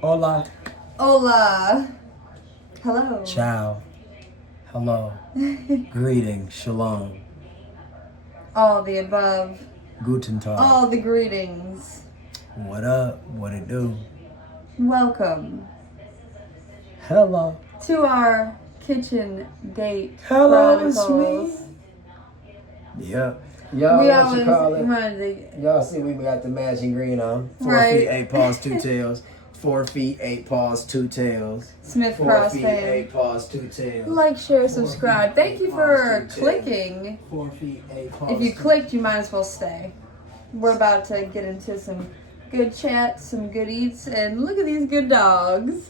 Hola. Hola. Hello. Ciao. Hello. Greetings. Shalom. All the above. Guten Tag. All the greetings. What up? What it do? Welcome Hello. to our kitchen date. Hello, it's chronicles. me. Yep. Y'all, We what always you call it? wanted Y'all see we got the matching green on. 4 Right. feet, 8 paws, 2 tails. 4 feet, 8 paws, 2 tails. Smith 4 Cross feet, fan. 8 paws, 2 tails. Like, share, 4 subscribe. feet, Thank 8 you for paws, 2 tails. clicking. 4 feet, 8 paws. If you 2 clicked, you might as well stay. We're about to get into some good chats, some good eats, and look at these good dogs.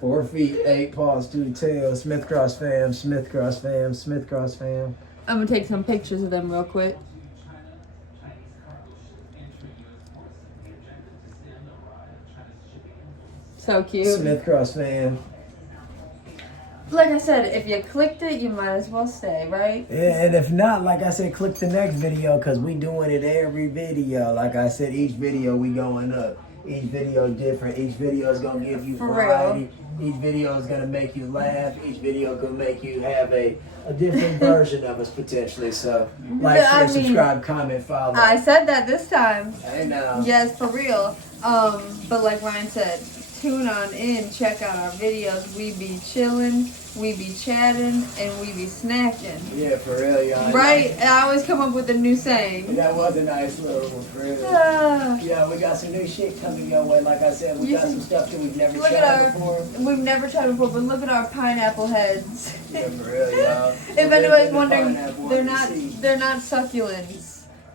4 feet, 8 paws, 2 tails. Smith Cross fam, Smith Cross fam, Smith Cross fam. I'm gonna take some pictures of them real quick. So cute. Smith Cross fam. Like I said, if you clicked it, you might as well stay, right? Yeah, and if not, like I said, click the next video because we doing it every video. Like I said, each video we going up. Each video different. Each video is going to give you For variety. Each video is going to make you laugh. Each video going to make you have a different version of us potentially. So, like, share, subscribe, comment, follow. I said that this time. I know. Yes, for real. But like Ryan said, tune on in, check out our videos. We be chilling, we be chatting, and we be snacking. Yeah, for real, y'all. Right? And I always come up with a new saying. That was a nice little one, for real. Yeah, we got some new shit coming your way. Like I said, we got some stuff that we've never tried before. We've never tried before, but look at our pineapple heads. Yeah, for real, y'all. If anybody's wondering, they're not succulents.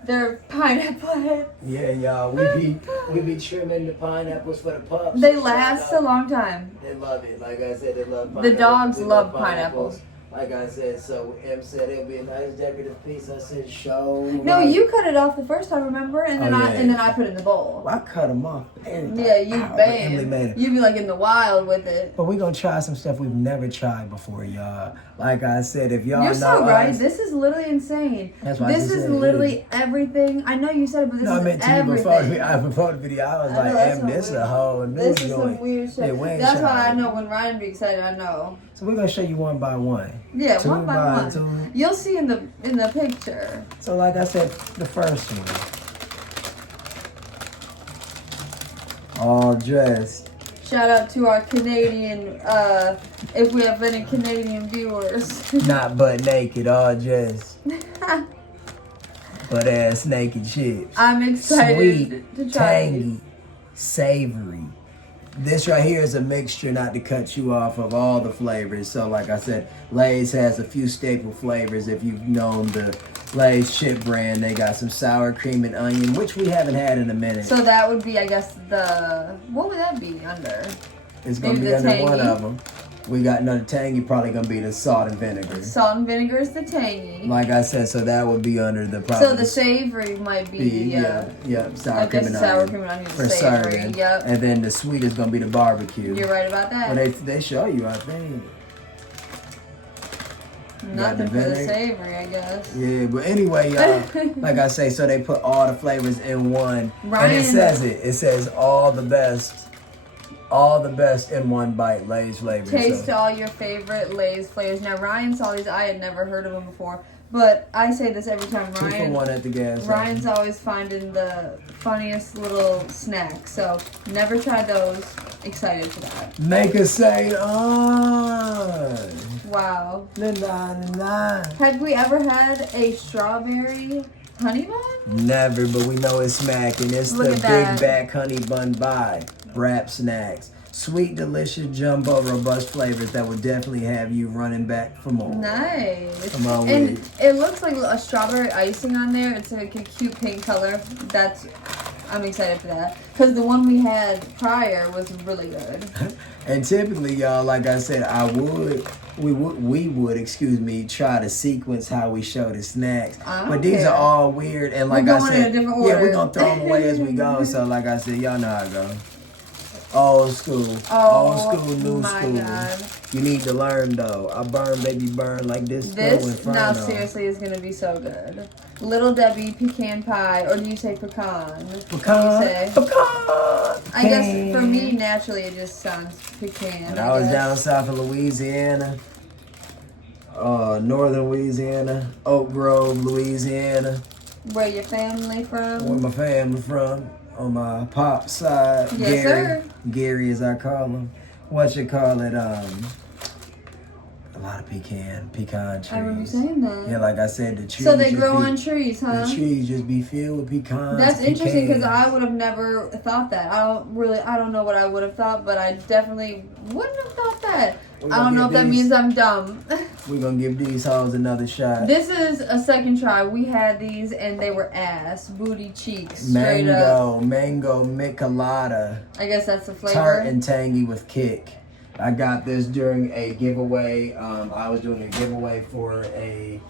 They're pineapple heads. Yeah, y'all. We be trimming the pineapples for the pups. They last a long time. They love it. Like I said, they love pineapples. The dogs They love pineapples. Like I said, so M said it'll be a nice decorative piece. I said, show. No, you cut it off the first time, remember? And then then I put it in the bowl. Well, I cut them off. Yeah, you bam. You be like in the wild with it. But we're gonna try some stuff we've never tried before, y'all. Like I said, if y'all You're know so right. us, This is literally insane. That's why this is literally everything. I know you said it, but this I is meant to everything. you before the video. I was I know, like, that's "Em, this is weird. a whole new This is joint." some weird shit. Yeah, we ain't That's why tried I it. know when Ryan be excited, I know. So we're gonna show you one by one. Yeah, Two one by one. two. You'll see in the picture. So like I said, the first one, all dressed. Shout out to our Canadian, if we have any Canadian viewers. Not butt naked, all dressed. Butt ass naked chips. I'm excited Sweet, to try it. tangy, savory. This right here is a mixture, not to cut you off, of all the flavors. So like I said, Lay's has a few staple flavors. If you've known the Lay's chip brand, they got some sour cream and onion, which we haven't had in a minute. So that would be, I guess, what would that be under? It's going to Maybe be the under one tangy? of them. We got another tangy, probably going to be the salt and vinegar. Salt and vinegar is the tangy. Like I said, so that would be under the So the savory might be sour cream and sour onion. cream and onion For savory. serving. Yep. And then the sweet is going to be the barbecue. You're right about that. Well, they show you, I think. Nothing for the savory, I guess. Yeah, but anyway, y'all, like I say, so they put all the flavors in one. Ryan, and it says all the best in one bite, Lay's flavors. Taste all your favorite Lay's flavors. Now, Ryan saw these. I had never heard of them before. But I say this every time, 2 for 1 at the gas station. Ryan's always finding the funniest little snacks. So, never tried those. Excited for that. Make us say, on. Wow. La, la, la, la. Had we ever had a strawberry honey bun? Never, but we know it's smacking. It's Look the at Big that. Back Honey Bun by Wrap Snacks. Sweet, delicious, jumbo, robust flavors that will definitely have you running back for more. Nice. Come on and with it looks like a strawberry icing on there. It's like a cute pink color. I'm excited for that. Because the one we had prior was really good. And typically, y'all, like I said, we would try to sequence how we show the snacks. But these are all weird, and like I said, in a different order. we're gonna throw them away as we go. So like I said, y'all know how it goes. Old school, new My school. God. You need to learn though. I burn, baby, burn like this. This now seriously is gonna be so good. Little Debbie pecan pie, or do you say pecan? Pecan. Say? Pecan. I guess for me, naturally, it just sounds pecan. When I was down south in Louisiana, northern Louisiana, Oak Grove, Louisiana. Where your family from? Where my family from? On my pop side, Yes, Gary. sir. Gary, as I call him. What you call it? A lot of pecan trees. I remember saying that. Yeah, like I said, the trees. So they grow on trees, huh? The trees just be filled with pecans. That's interesting because I would have never thought that. I don't know what I would have thought, but I definitely wouldn't have thought that. I don't know if that means I'm dumb. We're gonna give these hoes another shot. This is a second try. We had these and they were ass, booty cheeks, straight up. Mango michelada. I guess that's the flavor. Tart and tangy with kick. I got this during a giveaway. I was doing a giveaway for a.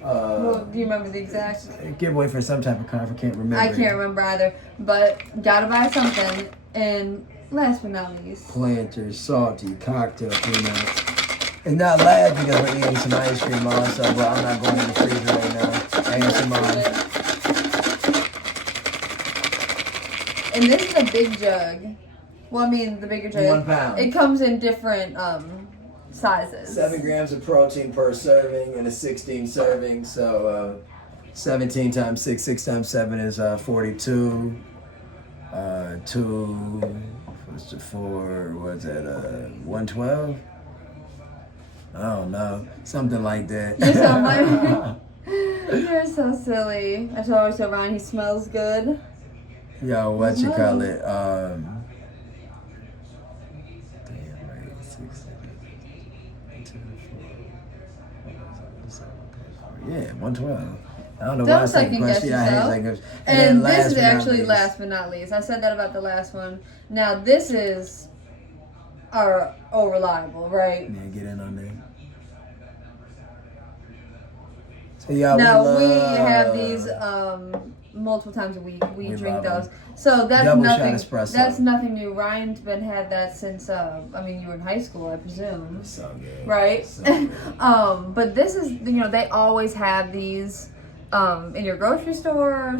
Well, do you remember the exact? Giveaway for some type of conference. I can't remember. I can't remember either. But gotta buy something. And last but not least, Planters, salty cocktail peanuts. It's not last because we're eating some ice cream also, but I'm not going in the freezer right now. ASMR. And this is a big jug. Well, I mean, the bigger jug. 1 pound. It comes in different sizes. 7 grams of protein per serving and a 16 serving. So 17 times 6, 6 times 7 is 42. 2, what's the 4? What's that? 112? I don't know. Something like that. You're so funny. You're so silly. I always tell Ryan he smells good. Yo, what you call it? Yeah, 112. I don't know why I was thinking question. I hate seconds. And this is actually last but not least. I said that about the last one. Now this is our reliable, right? Yeah, get in on there. So yeah, now we have these multiple times a week. We drink those. So that's double nothing. Shot espresso. That's nothing new. Ryan's had that since I mean you were in high school, I presume. So good. Right? So good. But this is they always have these in your grocery store,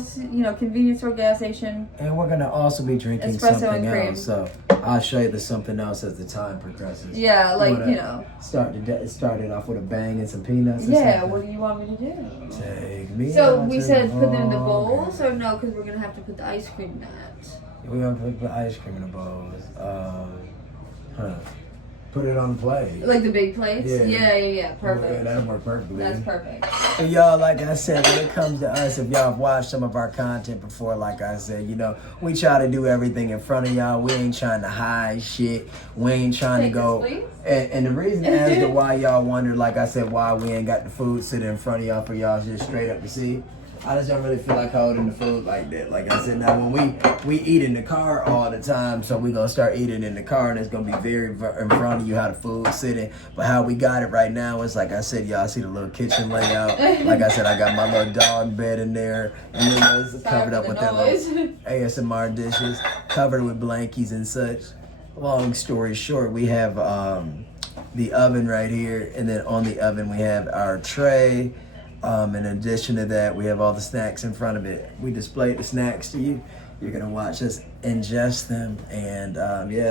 convenience store, gas station. And we're gonna also be drinking Espresso something and cream. else. So I'll show you the something else as the time progresses. Yeah, like Start it off with a bang and some peanuts. Yeah, what do you want me to do? Take me. So we said put them in the bowls, or no? Because we're gonna have to put the ice cream in that. We're gonna put ice cream in the bowls. Put it on the plate. Like the big plates? Yeah. Perfect. Yeah, that'll work perfectly. That's perfect. And y'all, like I said, when it comes to us, if y'all have watched some of our content before, like I said, we try to do everything in front of y'all. We ain't trying to hide shit. We ain't trying to go. And the reason as to why y'all wonder, like I said, why we ain't got the food sitting in front of y'all for y'all just straight up to see. I just don't really feel like holding the food like that. Like I said, now when we eat in the car all the time, so we gonna start eating in the car, and it's gonna be very in front of you how the food's sitting. But how we got it right now is, like I said, y'all see the little kitchen layout. Like I said, I got my little dog bed in there, and then it's covered up with that little ASMR dishes, covered with blankies and such. Long story short, we have the oven right here, and then on the oven we have our tray. In addition to that, we have all the snacks in front of it. We displayed the snacks to you. You're gonna watch us ingest them, and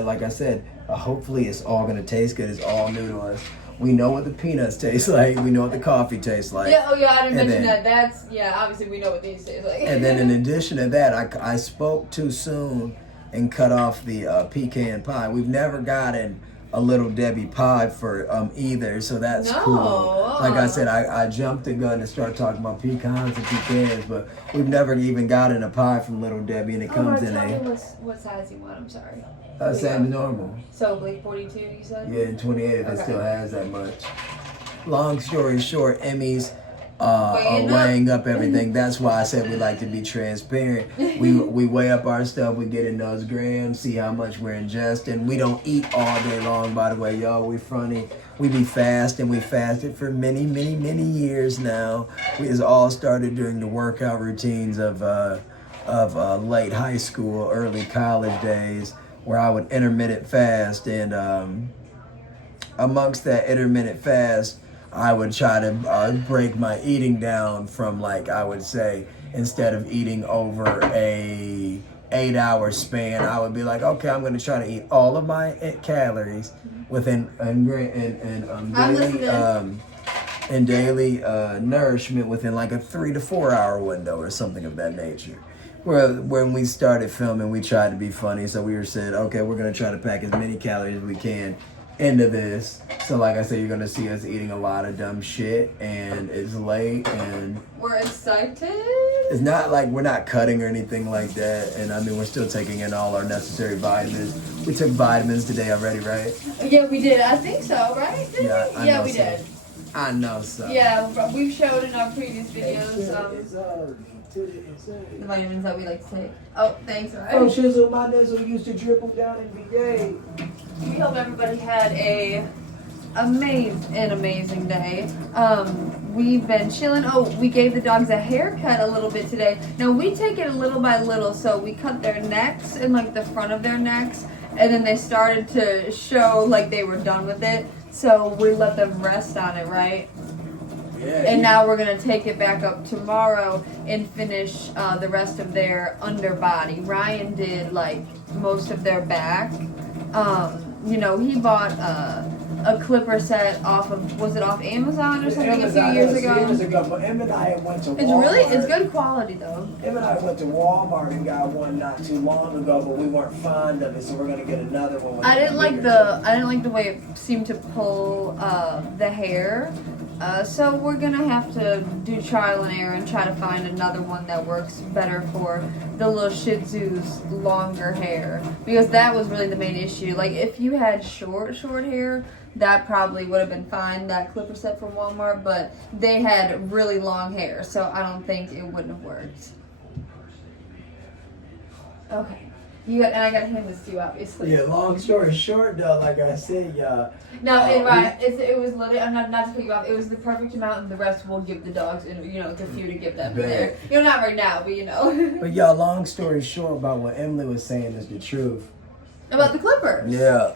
like I said, hopefully it's all gonna taste good. It's all new to us. We know what the peanuts taste like. We know what the coffee tastes like. Yeah. Oh yeah, I didn't mention that. That's obviously we know what these taste like. And then in addition to that, I spoke too soon and cut off the pecan pie. We've never gotten a Little Debbie pie for either, so that's cool. Like I said, I jumped the gun to start talking about pecans and pecans, but we've never even gotten a pie from Little Debbie, and it comes in what size you want? I'm sorry. Same normal. So like 42, you said? Yeah, and 28 if it still has that much. Long story short, Emmy's weighing up everything. That's why I said we like to be transparent. We weigh up our stuff. We get in those grams, see how much we're ingesting. We don't eat all day long, by the way, y'all. We funny. We be fasting. We fasted for many, many, many years now. We all started during the workout routines of late high school, early college days, where I would intermittent fast, and amongst that intermittent fast, I would try to break my eating down from, like, I would say, instead of eating over a 8-hour span, I would be like, okay, I'm going to try to eat all of my calories within daily nourishment within like a 3 to 4 hour window or something of that nature. Well, when we started filming, we tried to be funny, so we were said, okay, we're going to try to pack as many calories as we can into this. So like I said, you're going to see us eating a lot of dumb shit, and it's late, and we're excited. it's not like we're not cutting or anything like that, and I mean, we're still taking in all our necessary vitamins. We took vitamins today already, right? Yeah, we did. I think so, right? Yeah, we did. I know so. Yeah, we've showed in our previous videos the vitamins that we like to take. Oh, thanks, Ryan. Oh, shizzle, my nizzle used to dribble down in the gate. We hope everybody had a amazing day. We've been chilling. Oh, we gave the dogs a haircut a little bit today. Now we take it little by little, so we cut their necks and like the front of their necks, and then they started to show like they were done with it. So we let them rest on it, right? Yeah. And now we're gonna take it back up tomorrow and finish the rest of their underbody. Ryan did like most of their back. You know, he bought a clipper set off of, was it off Amazon or something a few years ago? But Em and I went to Walmart. It's good quality though. Em and I went to Walmart and got one not too long ago, but we weren't fond of it, so we're gonna get another one. I didn't like the way it seemed to pull the hair. So we're gonna have to do trial and error and try to find another one that works better for the little Shih Tzu's longer hair, because that was really the main issue. Like if you had short hair, that probably would have been fine, that clipper set from Walmart, but they had really long hair, so I don't think it wouldn't have worked. Okay. And I got to hand this to you, obviously. Yeah, long story short, though, like I said, No, it was literally, I'm not to pick you off, it was the perfect amount, and the rest we'll give the dogs, and you know, the few to give them there. You know, not right now, but you know. But y'all, long story short, about what Emily was saying is the truth. About the clippers. Yeah.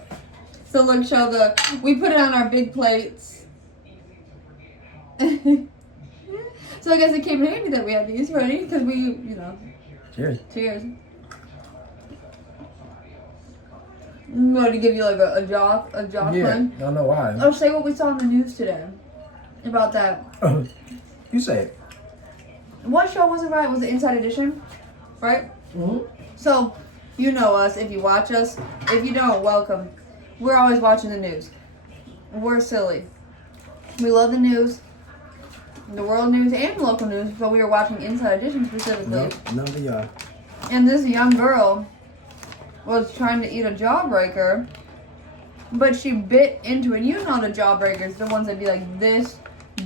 So look, we put it on our big plates. So I guess it came in handy that we had these ready, because we, you know. Cheers. Cheers. I'm going to give you like a jaw I don't know why. Oh, say what we saw in the news today about that. You say it. What show was it, right? Was it Inside Edition? Right? Mm-hmm. So, you know us, if you watch us. If you don't, welcome. We're always watching the news. We're silly. We love the news, the world news, and local news, but we were watching Inside Edition specifically. Nope, none of y'all. And this young girl was trying to eat a jawbreaker, but she bit into it. You know the jawbreakers, the ones that be like this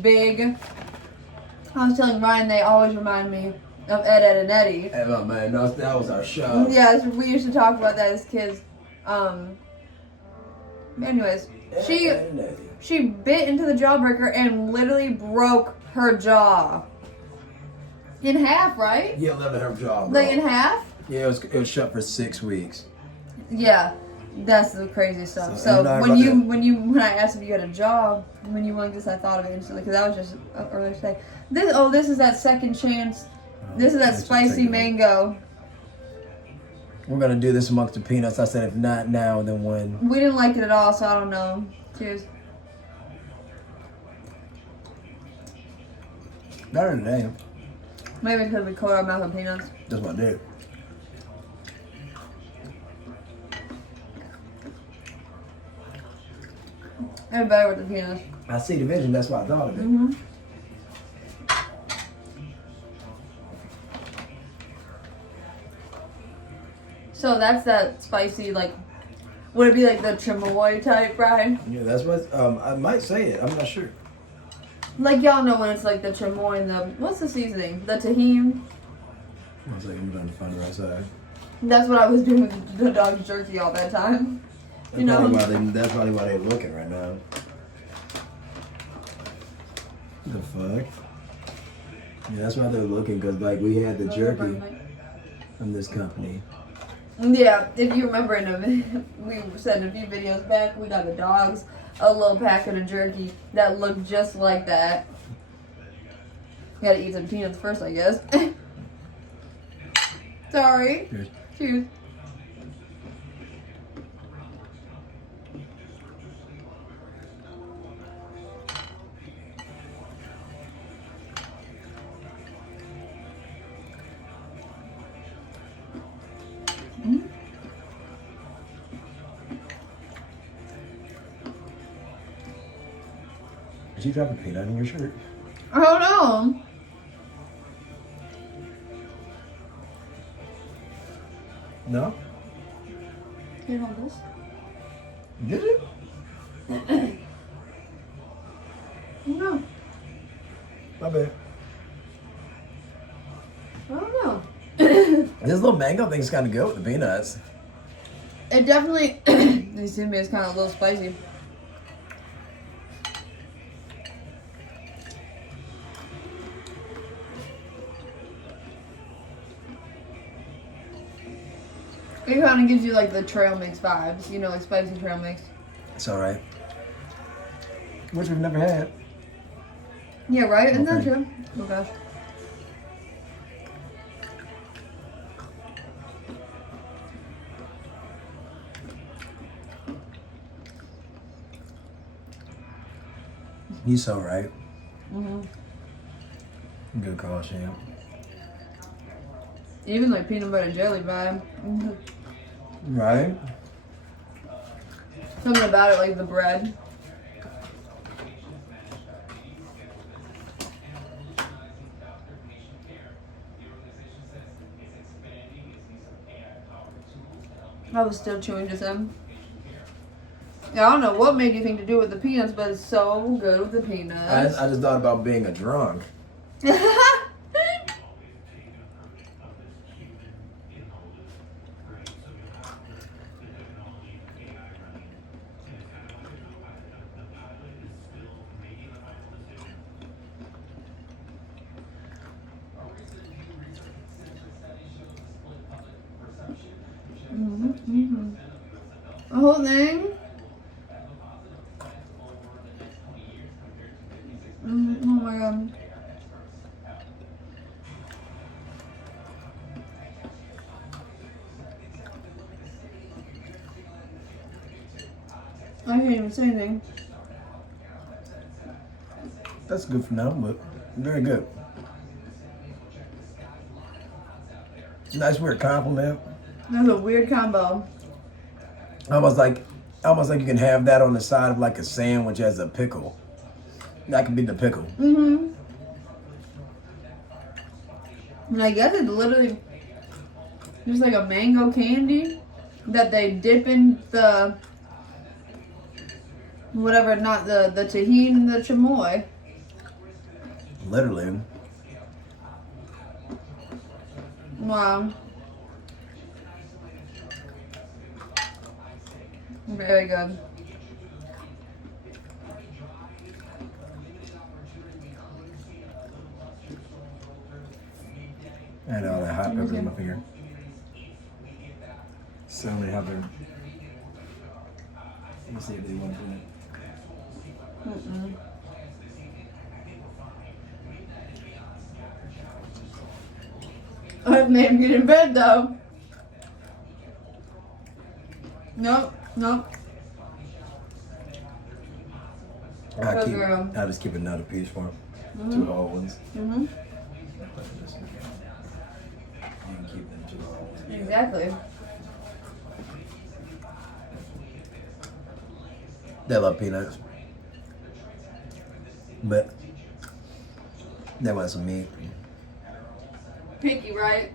big. I was telling Ryan, they always remind me of Ed, Ed, and Eddie. Oh man, that was our show. Yes, we used to talk about that as kids. Anyways, she bit into the jawbreaker and literally broke her jaw. In half, right? Yeah, living her jaw, bro. Like in half? Yeah, it was shut for 6 weeks. Yeah, that's the crazy stuff. So when I asked if you had a job, when you went this, I thought of it instantly, because that was just earlier today. This is that second chance. This is that spicy mango. We're gonna do this amongst the peanuts. I said if not now, then when. We didn't like it at all, so I don't know. Cheers. Better today. Maybe because we coat our mouth with peanuts. That's what I did. It's better with the peanuts. I see the vision. That's why I thought of it. Mm-hmm. So that's that spicy, like, would it be like the chamoy type, right? Yeah, that's what I might say it. I'm not sure. Like y'all know when it's like the chamoy and the, what's the seasoning? The tahini? One second, I'm trying to find the right side. That's what I was doing with the dog's jerky all that time. That's that's probably why they're looking right now. What the fuck? Yeah, that's why they're looking, because like we had the jerky from this company. Yeah, if you remember we said a few videos back, we got the dogs a little packet of jerky that looked just like that. Gotta eat some peanuts first, I guess. Sorry. Cheers. Cheers. Did you drop a peanut in your shirt? I don't know. No? Can you hold this? Did it? No. My bad. I don't know. This little mango thing's kind of good with the peanuts. It definitely, they seem to be, it's kind of a little spicy. It kind of gives you like the trail mix vibes, you know, like spicy trail mix. It's all right. Which we've never had. Yeah, right? Isn't that Okay. true? Oh gosh. You so right. Mm-hmm. Good call, Sham. Even like peanut butter jelly vibe. Mm-hmm. Right? Something about it, like the bread. I was still chewing just then. Yeah, I don't know what made you think to do with the peanuts, but it's so good with the peanuts. I just thought about being a drunk. Mm-hmm. The whole thing. Oh my god. I can't even say anything. That's good for now, but very good. Nice weird compliment. That's a weird combo. Almost like you can have that on the side of like a sandwich as a pickle. That could be the pickle. Mm-hmm. And I guess it's literally just like a mango candy that they dip in the whatever, not the tahini and the chamoy. Literally. Wow. Very good. I had all that hot pepper in my finger. So many hot pepper. Let me see if they want to do it. Mm-mm. I've made him get in bed though. Nope, nope. I'll just keep another piece for him. Mm-hmm. 2 whole ones. Mm-hmm. You can keep them 2 whole ones. Exactly. They love peanuts. But they want some meat. Picky, right?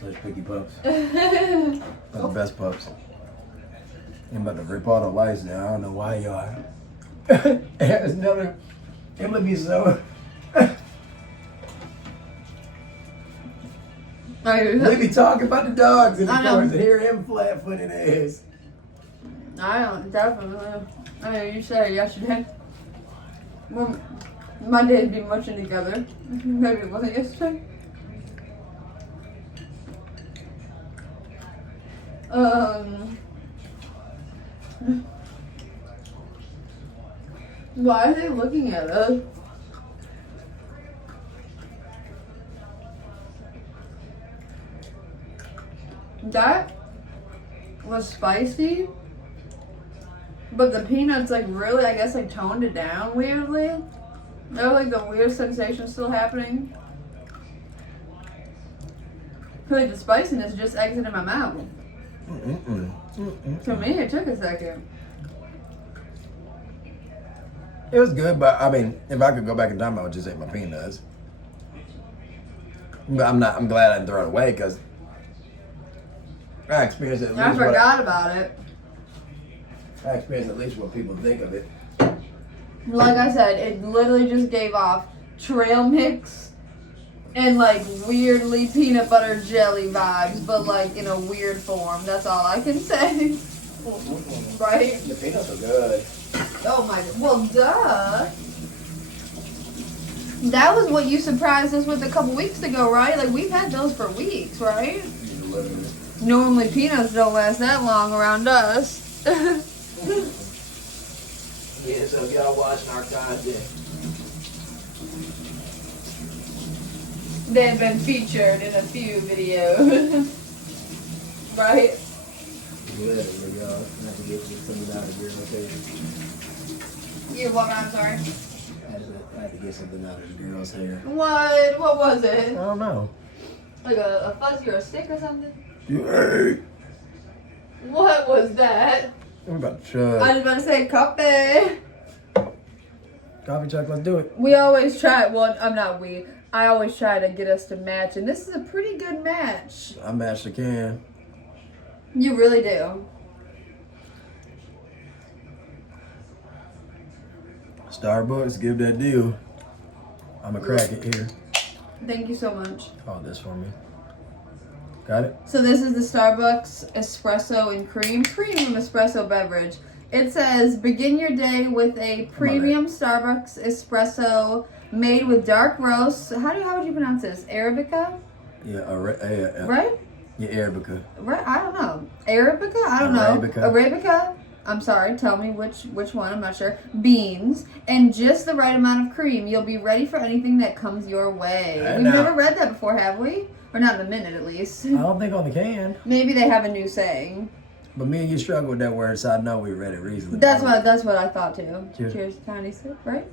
Such picky pups. They're the best pups. I'm about to rip all the lights now. I don't know why y'all. It's another. It would be so. We be talking about the dogs in the I know. cars and hear him flat-footed ass. I don't, definitely. I mean, you said it yesterday. Well, my days be muching together. Maybe it wasn't yesterday. Why are they looking at us? That was spicy, but the peanuts like really, I guess, like toned it down weirdly. There was like the weird sensation still happening. I feel like the spiciness just exited my mouth. To me, it took a second. It was good, but I mean, if I could go back in time, I would just eat my peanuts. But I'm glad I didn't throw it away because I experienced at least I forgot about it. I experienced at least what people think of it. Like I said, it literally just gave off trail mix and like weirdly peanut butter jelly vibes, but like in a weird form. That's all I can say. Right? The peanuts are good. Oh my god. Well, duh. That was what you surprised us with a couple weeks ago, right? Like, we've had those for weeks, right? Literally. Normally, peanuts don't last that long around us. Yeah, so if y'all watching our content, They've been featured in a few videos. Right? literally, y'all, have to get you something out of your location. You what? I'm sorry. I had to get something out of the girl's hair. What? What was I it? don't know. Like a fuzzy or a stick or something? Hey. What was that? I'm about to try. I was about to say coffee. Coffee chuck, let's do it. We always try. Well, I'm not we. I always try to get us to match, and this is a pretty good match. I matched the can. You really do. Starbucks, give that deal. I'ma crack it here. Thank you so much. Hold this for me. Got it? So this is the Starbucks Espresso and Cream Premium Espresso beverage. It says, begin your day with a premium Starbucks Espresso made with dark roast. How would you pronounce this? Arabica? Yeah, Right? Yeah, Arabica. Right? I don't know. Arabica? I don't Arabica. know. Arabica? I'm sorry. Tell me which one. I'm not sure. Beans and just the right amount of cream. You'll be ready for anything that comes your way. Hey, We've now. never read that before, have we? Or not in a minute, at least. I don't think on the can. Maybe they have a new saying. But me and you struggle with that word, so I know we read it recently. That's what I thought too. Cheers. Cheers, tiny sip, right?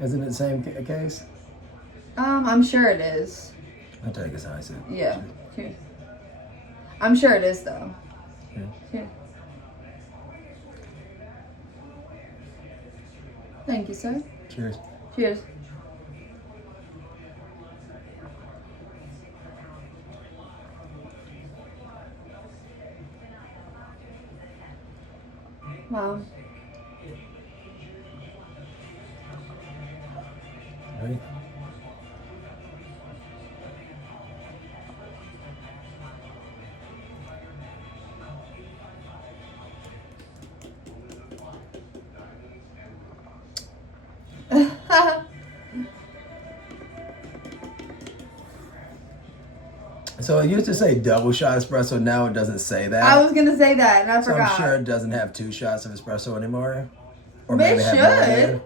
Isn't it the same case? I'm sure it is. I'll take a side sip. Yeah. Cheers. I'm sure it is though. Yeah. Cheers. Thank you, sir. Cheers. Cheers. Wow. Right. So it used to say double shot espresso. Now it doesn't say that. I was gonna say that and I So forgot. I'm sure it doesn't have 2 shots of espresso anymore. Or They maybe have more should. there.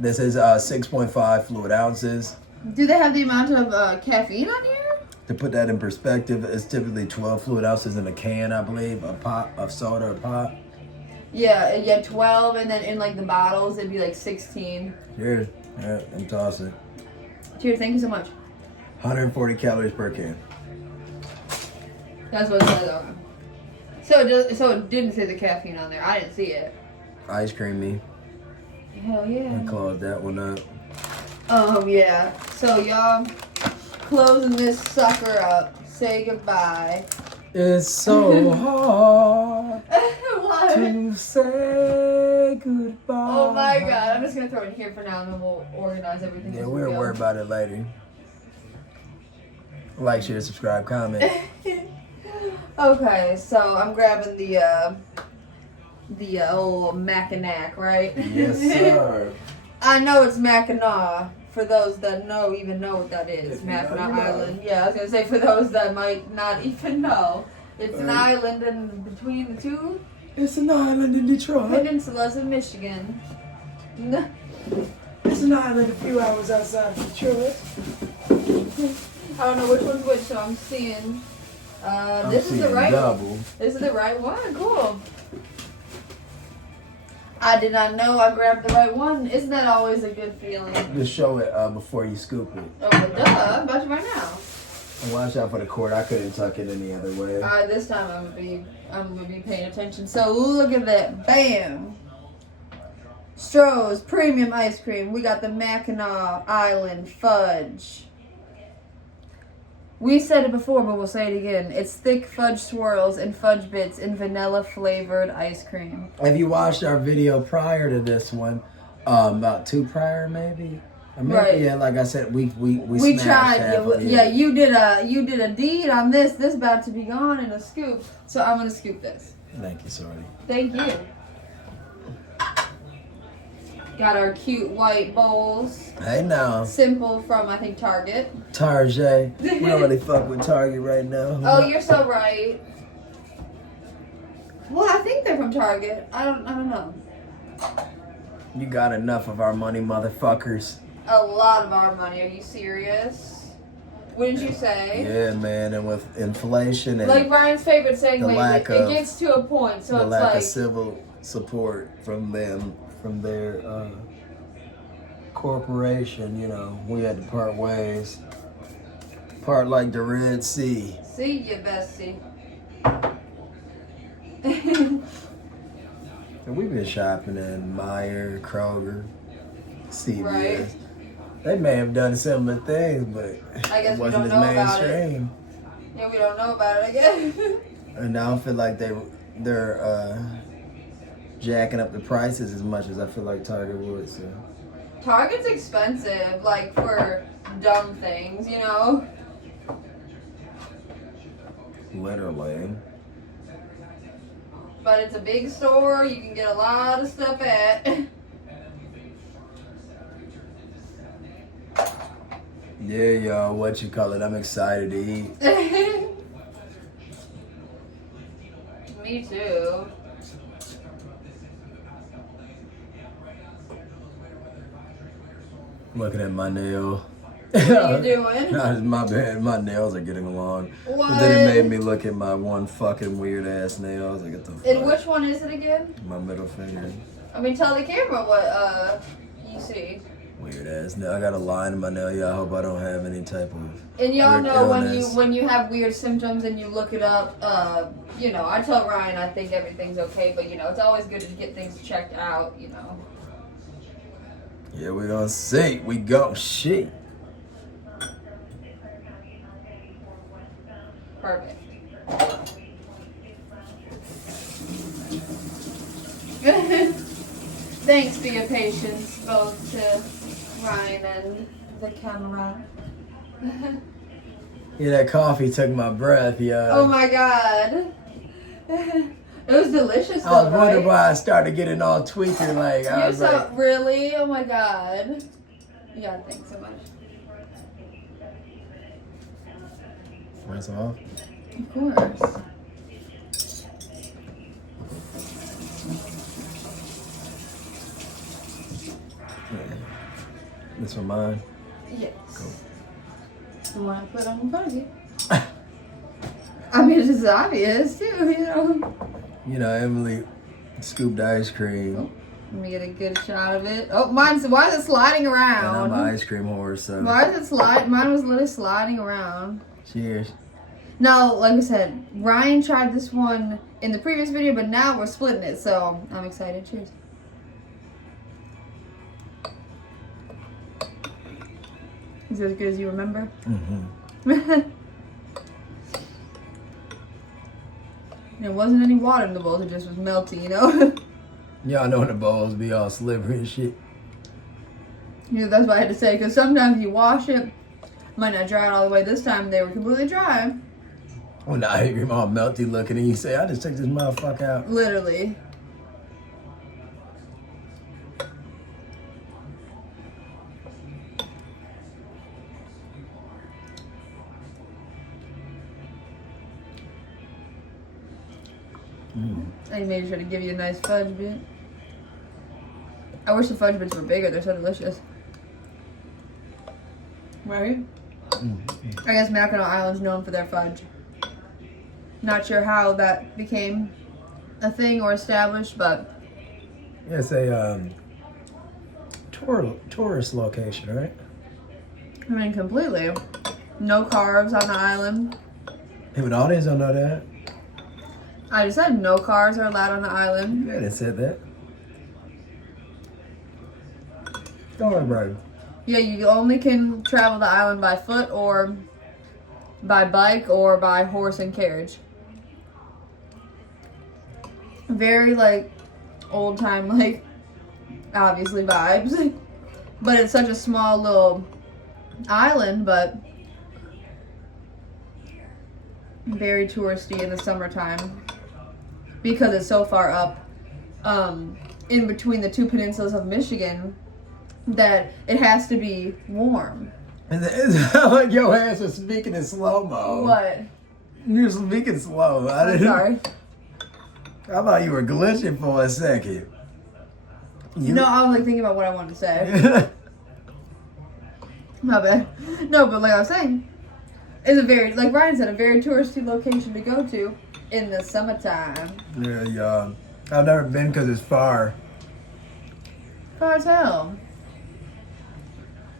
This is 6.5 fluid ounces. Do they have the amount of caffeine on here? To put that in perspective, it's typically 12 fluid ounces in a can, I believe, a pot of soda or pop. Yeah, 12, and then in like the bottles it'd be like 16. Cheers. Yeah, I'm tossing. Cheers, thank you so much. 140 calories per can. That's what it says on it. So it didn't say the caffeine on there. I didn't see it. Ice creamy. Hell yeah. I close that one up. Yeah. So y'all closing this sucker up. Say goodbye. It's so hard What? to say goodbye. Oh my god. I'm just gonna throw it in here for now and then we'll organize everything. Yeah, as we we'll go. worry about it later. Like, share, subscribe, comment. Okay, so I'm grabbing the old Mackinac, right? Yes, sir. I know it's Mackinac for those that even know what that is, If you know, Mackinac you know. Island. Yeah, I was gonna say for those that might not even know, it's an island in between the two It's an island in Detroit. peninsulas in Michigan. It's an island a few hours outside of Detroit. I don't know which one's which, so I'm seeing. This is the right. double. This is the right one. Cool. I did not know I grabbed the right one. Isn't that always a good feeling? Just show it before you scoop it. Oh, but duh! I'm about to right now. And watch out for the cord. I couldn't tuck it any other way. This time I'm gonna be paying attention. So look at that, bam! Stroh's premium ice cream. We got the Mackinac Island fudge. We said it before, but we'll say it again. It's thick fudge swirls and fudge bits in vanilla flavored ice cream. Have you watched our video prior to this one? About two prior, maybe. Or maybe, Right. Yeah, like I said, we We smashed tried. half Yeah, of it. yeah, you did a deed on this. This about to be gone in a scoop. So I'm gonna scoop this. Thank you, Sorty. Thank you. Got our cute white bowls. Hey now, Simple from I think Target. Target. We don't really fuck with Target right now. Oh, you're so right. Well, I think they're from Target. I don't know. You got enough of our money, motherfuckers. A lot of our money. Are you serious? Wouldn't you say? Yeah, man, and with inflation and Like Ryan's favorite saying the lately, lack it of- gets to a point, so the it's lack like of civil support from them, from their corporation, you know, we had to part ways. Part like the Red Sea. see you, Bessie. And we've been shopping in Meijer, Kroger, CVS. Right. They may have done similar things, but I guess it we wasn't don't as know about it. mainstream. Yeah, we don't know about it again. And I don't feel like they're jacking up the prices as much as I feel like Target would. So Target's expensive, like for dumb things, you know? literally, But it's a big store, you can get a lot of stuff at. yeah, y'all. What you call it? I'm excited to eat. Me too. Looking at my nail. What are you doing? Nah, it's my bad. My nails are getting along. What? But then it made me look at my one fucking weird ass nail. I was like, what the fuck? And which one is it again? My middle finger. I mean, tell the camera what you see. Weird ass nail. I got a line in my nail. Yeah, I hope I don't have any type of. And y'all weird know illness. when you have weird symptoms and you look it up, you know, I tell Ryan I think everything's okay, but you know, it's always good to get things checked out, you know. Yeah, we gonna see. We go. Shit. Perfect. Thanks for your patience, both to Ryan and the camera. Yeah, that coffee took my breath, yo. Oh my god. It was delicious though, I was wondering right? why I started getting all tweaking. Like, I You're was so like, really? Oh my god. Yeah, thanks so much. rinse them off. Of course. Yeah. This one mine. Yes. Cool. The one I put on in front of you. I mean, it's obvious too, you know. You know, Emily scooped ice cream. Let me get a good shot of it. Oh, mine's. Why is it sliding And around? I'm an ice cream horse, so. Why is it slide? Mine was literally sliding around. Cheers. No, like I said, Ryan tried this one in the previous video, but now we're splitting it, so I'm excited. Cheers. Is it as good as you remember? Mm-hmm. There wasn't any water in the bowl, it just was melty, you know? Y'all know the bowls be all slippery and shit. Yeah, that's what I had to say, because sometimes you wash it, might not dry it all the way. This time they were completely dry. When the ice cream all melty looking and you say, I just took this motherfucker out. Literally. I made sure to give you a nice fudge bit. I wish the fudge bits were bigger. They're so delicious. Right? I guess Mackinac Island's known for their fudge. Not sure how that became a thing or established, but It's a tourist location, right? I mean, completely. No cars on the island. Hey, but audience don't know that. I just said no cars are allowed on the island. Yeah, they said that. Don't worry, bro. Yeah, you only can travel the island by foot or by bike or by horse and carriage. Very, like, old time, like, obviously vibes. But it's such a small little island, but very touristy in the summertime because it's so far up in between the two peninsulas of Michigan that it has to be warm. And it's like your ass was speaking in slow-mo. What? You were speaking slow. I'm sorry. I thought you were glitching for a second. No, I was like thinking about what I wanted to say. My bad. No, but like I was saying, it's a very, like Ryan said, a very touristy location to go to in the summertime. Yeah. I've never been because it's far. Far as hell.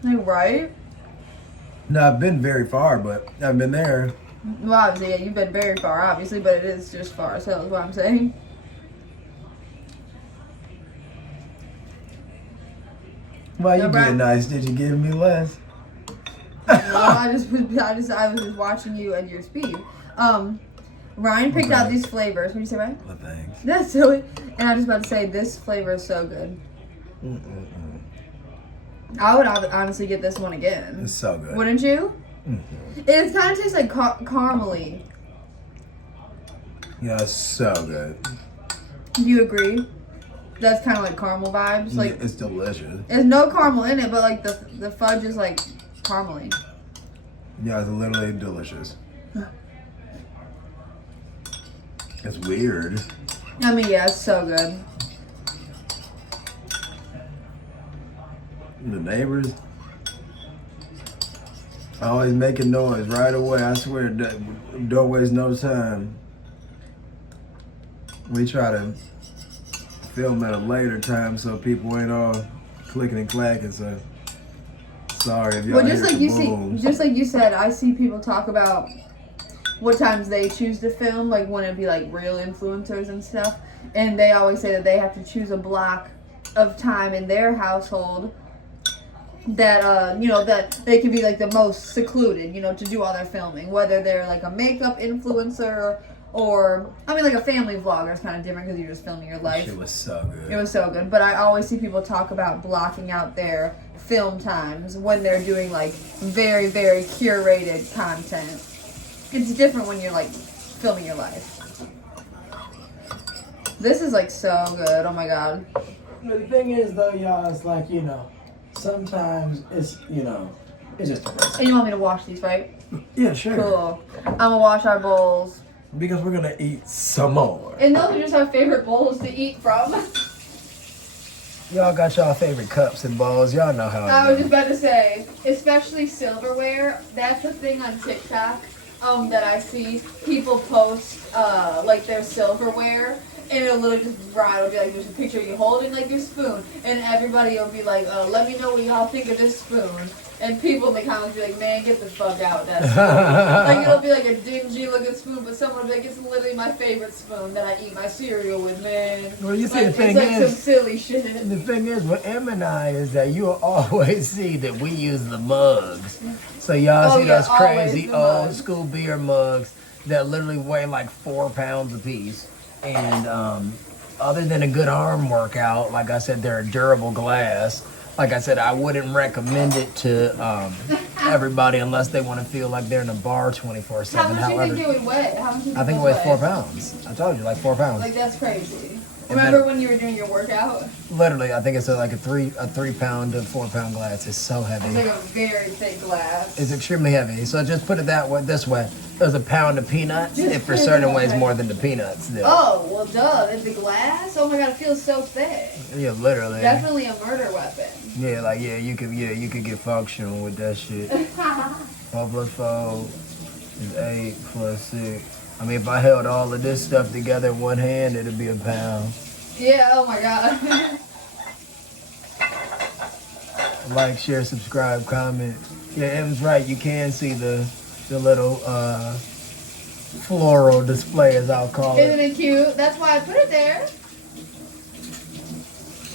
Like, right? No, I've been very far, but I've been there. Well, obviously, yeah, you've been very far, obviously, but it is just far as hell is what I'm saying. Why you No, being Brian. nice? Did you give me less? No, I was just watching you at your speed. Ryan picked out these flavors. What did you say, Ryan? Well, thanks. That's silly. And I was just about to say, this flavor is so good. I would honestly get this one again. It's so good. Wouldn't you? It kind of tastes like caramely. Yeah, it's so good. Do you agree? That's kind of like caramel vibes. Like, it's delicious. there's no caramel in it, but like the fudge is like caramely. Yeah, it's literally delicious. It's weird. I mean, yeah, it's so good. The neighbors always making noise right away. I swear, don't waste no time. We try to film at a later time so people ain't all clicking and clacking. So sorry if y'all Well, just hear like the you boom. see, just like you said, I see people talk about what times they choose to film, like when it'd be like real influencers and stuff, and they always say that they have to choose a block of time in their household that that they can be like the most secluded, to do all their filming, whether they're like a makeup influencer or I mean like a family vlogger is kind of different because you're just filming your life. It was so good. It was so good, but I always see people talk about blocking out their film times when they're doing like very, very curated content. It's different when you're like filming your life. This is like so good. Oh my god. But the thing is, though, y'all, it's like, sometimes it's, it's just a risk. And you want me to wash these, right? Yeah, sure. Cool. I'm gonna wash our bowls. Because we're gonna eat some more. And those are just our favorite bowls to eat from. Y'all got y'all favorite cups and bowls. Y'all know how I it was is. just about to say, especially silverware. That's the thing on TikTok that I see people post like their silverware, and it'll literally just Brian will be like, there's a picture of you holding like your spoon, and everybody will be like, let me know what y'all think of this spoon. And people in the comments will be like, man, get the fuck out that spoon. Like, it'll be like a dingy looking spoon, but someone will be like, it's literally my favorite spoon that I eat my cereal with, man. Well, you see, Like, the thing it's like is, some silly shit. the thing is with Em and I is that you'll always see that we use the mugs. So y'all see those crazy always old school beer mugs that literally weigh like 4 pounds a piece. And other than a good arm workout, like I said, they're a durable glass. Like I said, I wouldn't recommend it to everybody unless they want to feel like they're in a bar 24/7. How much do you think it would weigh? How much do you I think it it weighs would 4 weigh? pounds. I told you, like 4 pounds. Like, that's crazy. Remember when you were doing your workout? Literally, I think it's like a 3 pound to 4 pound glass. It's so heavy. It's like a very thick glass. It's extremely heavy. So just put it this way. There's a pound of peanuts. It for certain weighs more than the peanuts do. Oh, well, duh. The glass? Oh my god, it feels so thick. Yeah, literally. Definitely a murder weapon. Yeah, you could get functional with that shit. 4 plus 4 is 8 plus 6. I mean, if I held all of this stuff together in one hand, it'd be a pound. Yeah, oh my god. Like, share, subscribe, comment. Yeah, Evan's right. You can see the little floral display, as I'll call Isn't it. it cute? That's why I put it there.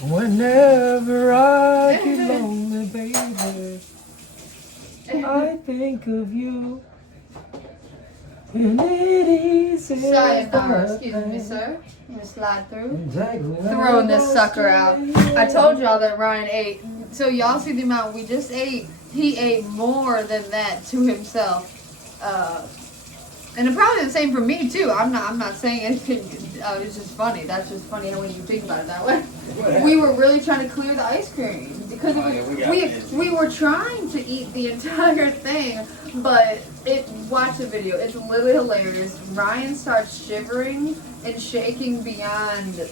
Whenever I get lonely, baby, I think of you. And it is Sayonara, excuse me, sir. I'm gonna slide through. Throwing this sucker out. I told y'all that Ryan ate. So y'all see the amount we just ate. He ate more than that to himself. And probably the same for me too. I'm not saying anything. It's just funny. That's just funny when you think about it that way. We were really trying to clear the ice cream because we were trying to eat the entire thing, but watch the video. It's literally hilarious. Ryan starts shivering and shaking beyond.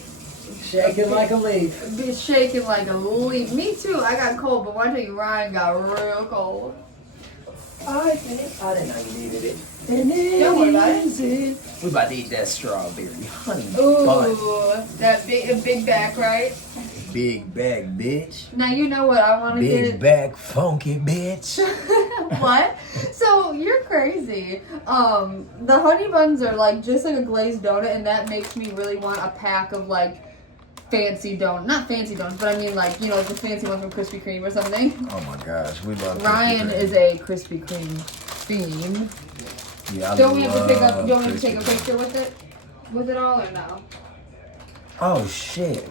Shaking like a leaf. Shaking like a leaf. Me too. I got cold, but one day Ryan got real cold. I didn't know you needed it. Don't worry about it. We about to eat that strawberry honey Ooh, bun. that big back, right? Big back, bitch. Now you know what I want to Big get. back, funky bitch. What? So you're crazy. The honey buns are like just like a glazed donut, and that makes me really want a pack of like fancy donuts. Not fancy donuts, but I mean like, you know, the fancy ones from Krispy Kreme or something. Oh my gosh, we love Ryan Krispy Kreme. is a Krispy Kreme fiend. Yeah, Don't we have to pick up? Don't we have to Krispy take a Kreme. picture with it all, or no? Oh shit.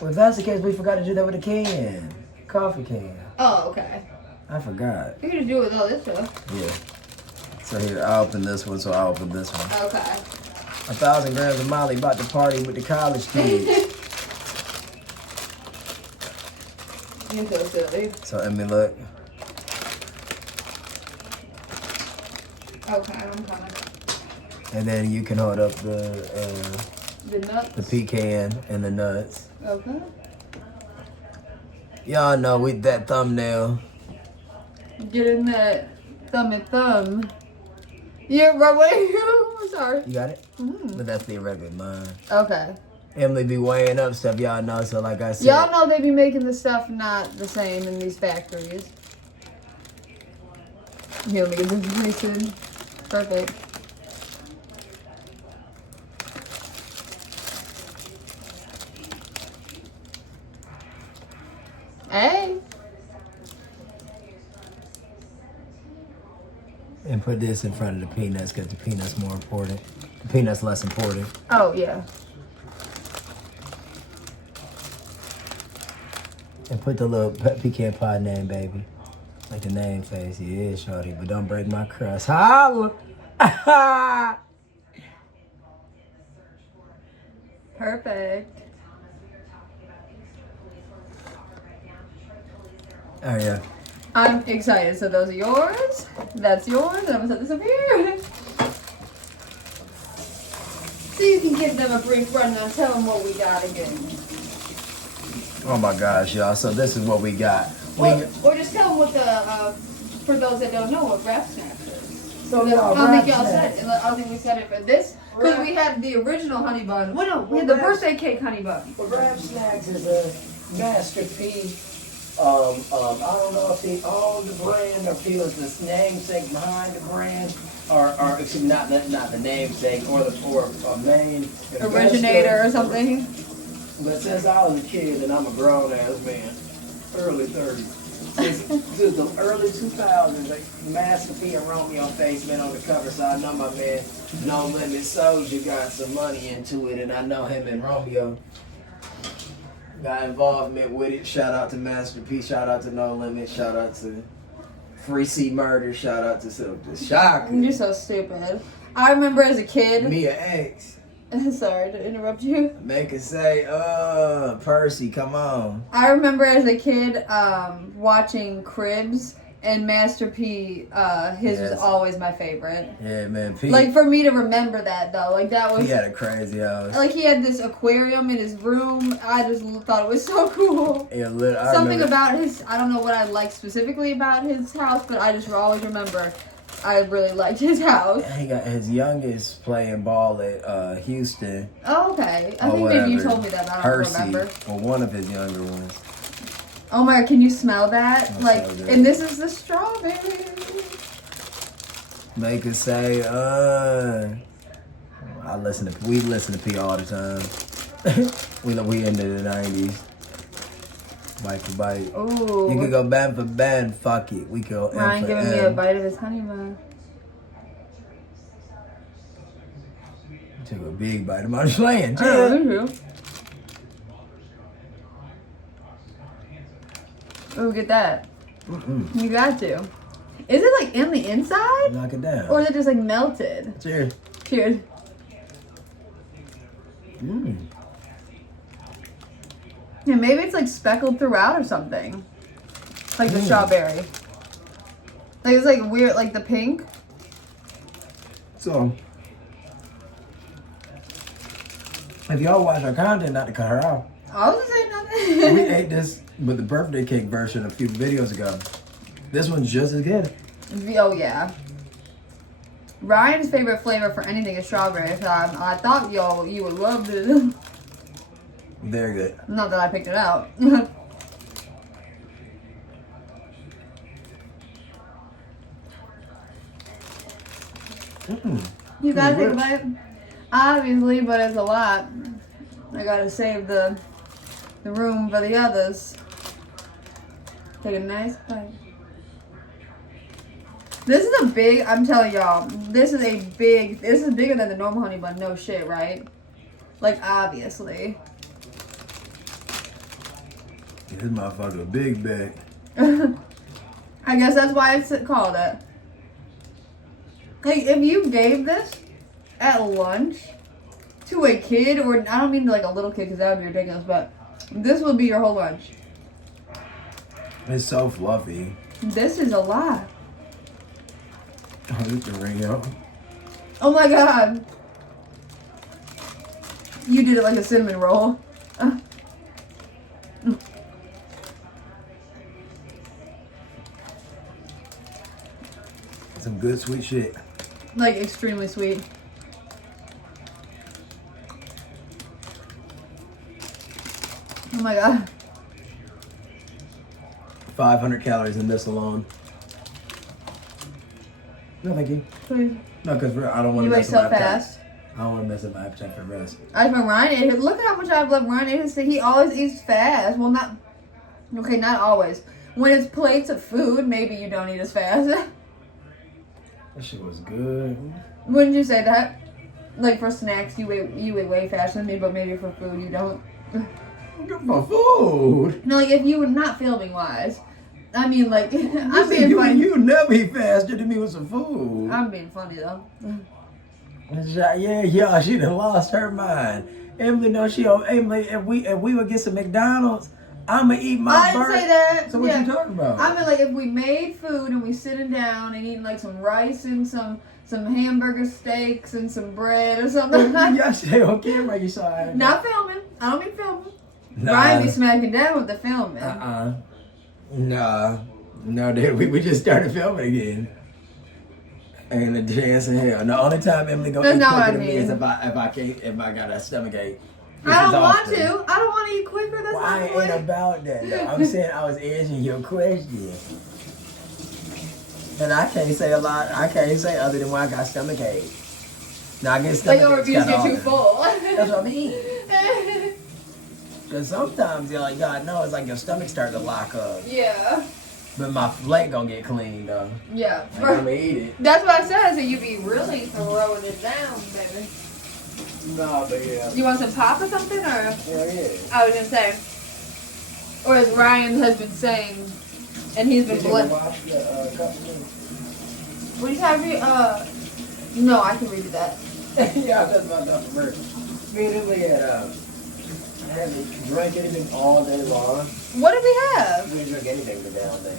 Well, if that's the case, we forgot to do that with a can. Coffee can. Oh, okay. I forgot. You can just do it with all this stuff. Yeah. So here, I open this one, so I open this one. Okay. 1,000 grams of Molly about to party with the college kids. You're so silly. So, I mean, look. Okay, I'm coming. And then you can hold up the nuts. the pecan and the nuts. Okay. Y'all know with that thumbnail. Get in that thumb. Yeah, right. Wait. Sorry. You got it? Mm. But that's the irregular mine. Okay. Emily be weighing up stuff, y'all know. So, like I said. Y'all know they be making the stuff not the same in these factories. Here, let me get this greased. Perfect. Hey. And put this in front of the peanuts because the peanuts more important. The peanuts less important. Oh, yeah. And put the little pecan pie name, baby. Like the name face. Yeah, shorty. But don't break my crust. Holla! Perfect. Oh, yeah. I'm excited. So those are yours. That's yours. And I'm gonna set this up here. So you can give them a brief rundown. Tell them what we got again. Oh my gosh, y'all. So this is what we got. Or just tell them what the, for those that don't know, what wrap snacks is. So I y'all, don't think wrap y'all said snacks. it. I don't think we said it for this. Because Wrap- we had the original honey bun. Well, no, we had the Wrap- birthday cake honey bun. Well, Grab Snacks is a masterpiece. I don't know if they own the brand or feels the namesake behind the brand, or excuse me, not the namesake or main Originator or something. But since I was a kid and I'm a grown ass man, early 30s, since the early 2000s, like Master P and Romeo face been on the cover, so I know my man No Limit Soldier got some money into it, and I know him and Romeo got involvement with it. Shout out to Master P, shout out to No Limit, shout out to Free C Murder, shout out to Silk the Shocker. You're so stupid. I remember as a kid. Mia X. Sorry to interrupt you. Make it say, Percy, come on. I remember as a kid watching Cribs, and Master P, his was Yes. always my favorite. Yeah, man. Pete, Like, for me to remember that, though, like, that was... he had a crazy house. Like, he had this aquarium in his room. I just thought it was so cool. Yeah, Something about his... I don't know what I like specifically about his house, but I just always remember I really liked his house. He got his youngest playing ball at Houston. Oh, okay. I or think maybe you whatever. told me that, but I don't Percy, remember. or one of his younger ones. Oh my god, can you smell that? That Like, sounds good. and this is the strawberry. Make it say, we listen to P all the time. we into the 90s. Bite for bite. Ooh. You could go band for band, fuck it. We go Ryan M for giving me M. a bite of his honey bun. Took a big bite. I'm just playing. Oh, Chill. me too. Ooh, get that. You got to. Is it like in the inside? Knock it down. Or is it just like melted? Cheers. Cheers. Yeah, maybe it's like speckled throughout or something. Like the strawberry. Like it's like weird, like the pink. So, if y'all watch our content, not to cut her off, I was saying nothing. we ate this with the birthday cake version a few videos ago. This one's just as good. Oh yeah. Ryan's favorite flavor for anything is strawberry, so I thought you would love it. Very good. Not that I picked it out. You gotta think about it. Obviously, but it's a lot. I gotta save the room for the others. Take a nice bite. This is a big, I'm telling y'all, this is bigger than the normal honey bun, no shit, right? Like, obviously. This motherfucker a big bag. I guess that's why it's called it. Like, if you gave this at lunch to a kid, or I don't mean like a little kid because that would be ridiculous, but this would be your whole lunch. It's so fluffy. This is a lot. Oh, this can ring out. Oh my god. You did it like a cinnamon roll. Some good sweet shit. Like extremely sweet. Oh my god. 500 calories in this alone. No, thank you. Please. No, because I don't want You to ate mess up my so appetite. fast. I don't want to mess up my appetite for the rest. I think Ryan ate it. Look at how much I've left Ryan ate his thing. He always eats fast. Well, not always. When it's plates of food, maybe you don't eat as fast. That shit was good. Wouldn't you say that? Like for snacks, you eat way faster than me, but maybe for food you don't. Good for food. No, like if you were not filming wise. I mean, like I'm being you, funny. You never eat faster than me with some food. I'm being funny though. Yeah, she done lost her mind. Emily, no, Emily, if we would get some McDonald's, I'ma eat my I didn't burger. say that. So what Yeah. you talking about? I mean, like if we made food and we sitting down and eating like some rice and some hamburger steaks and some bread or something. Y'all say on camera you saw it. Not filming. I don't mean filming. Nah. Ryan be smacking down with the filming. Nah. No, dude, we just started filming again. Ain't a chance in hell. The only time Emily gonna That's eat not what quicker I than me is mean. if I got a stomach ache. I don't want Often. to. I don't want to eat quicker. That's Well, not I the ain't way. about that. Though. I'm saying I was answering your question. And I can't say a lot. I can't say other than when I got stomach ache. Now I get Like stomach your aches reviews kinda get too often. full. That's what I mean. Because sometimes you're like, God knows, like your stomach starts to lock up. Yeah. But my plate gonna get clean though. Yeah. Like, I'm gonna eat it. That's what I said. So you be really throwing it down, baby. Nah, but yeah. You want some pop or something, or? Hell yeah. I was gonna say, or as Ryan has been saying, and he's been Did you blessed. watch the cup of What do you have? No, I can read that. Yeah, that's my stuff for birthday. Me and Emily haven't drank anything all day long. What did we have? We didn't drink anything today all day.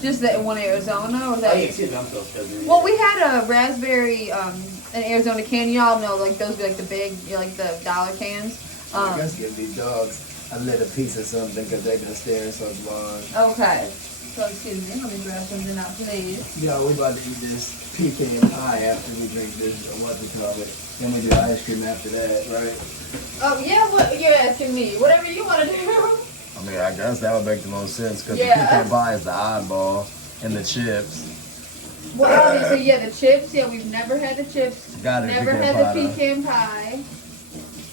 Just that one Arizona, or Oh, that? yeah, excuse me, I'm so stupid. Well, we had a raspberry, an Arizona can. Y'all know, like those be like the big, like the dollar cans. Let's give these dogs a little piece of something because they've been staring so long. Okay. So excuse me, let me grab something out, please. Yeah, we about to eat this pecan pie after we drink this, what we call it. Then we do ice cream after that, right? Oh yeah, what you're asking me? Whatever you want to do. I mean, I guess that would make the most sense because Yeah. the pecan pie is the oddball and the chips. Well, obviously, yeah, the chips. Yeah, we've never had the chips. Got it, Never pecan had pie, the though. pecan pie.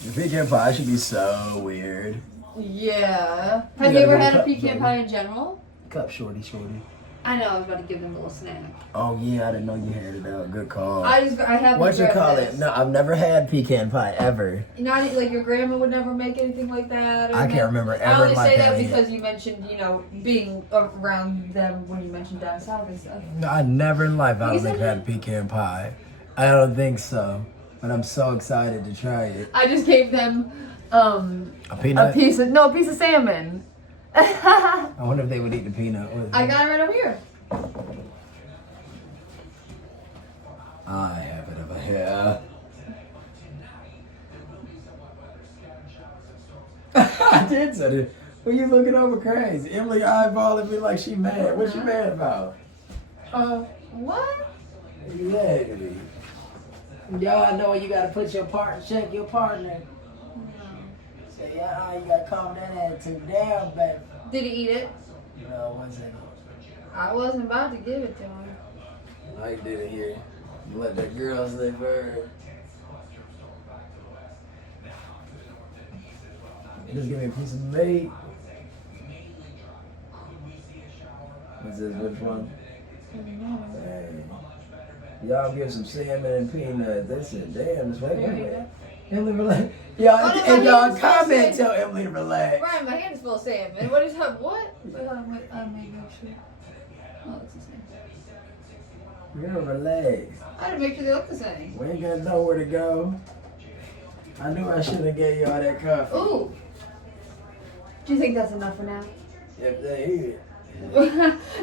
The pecan pie should be so weird. Yeah. Have You you gotta ever get a had a cup, pecan baby. pie in general? Cup shorty. I know. I was about to give them a little snack. Oh yeah, I didn't know you had it out. Good call. I have. What you call it? No, I've never had pecan pie ever. Not like your grandma would never make anything like that. Or I can't remember I ever only in my say that family. because you mentioned, being around them when you mentioned down south and stuff. No, I never in life. I don't You think said I've had pecan pie. I don't think so. But I'm so excited to try it. I just gave them A peanut? a piece of salmon. I wonder if they would eat the peanut with I it. got it right over here. I have it over here. I did say it. Well, you looking over crazy. Emily eyeballing me like she mad. What you mad about? What? You mad at me? Y'all know you gotta put your partner, check your partner. Say, yeah, you gotta calm that attitude down, baby. Did he eat it? No, one second. I wasn't about to give it to him. I did it here. Let the girls live her. Just give me a piece of meat. What's this? Which one? Hey. Y'all give some salmon and peanuts. They said, damn, this way. Emily, relax. Y'all, Oh, no, and my y'all hand is comment, full. tell Emily to relax. Ryan, my hand is full of salmon. What is up? What? Wait, hold on, wait, I made make sure. Oh, it's the same. You're gonna relax. I had to make sure they look the same. We ain't got nowhere to go. I knew I shouldn't have gave y'all that coffee. Ooh. Do you think that's enough for now? If they eat it.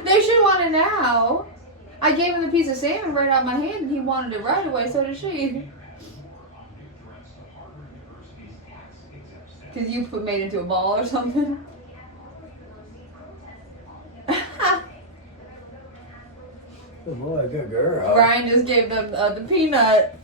They should want it now. I gave him a piece of salmon right out my hand and he wanted it right away, so did she. Because you made it into a ball or something. Good boy, good girl. Ryan just gave them the peanut.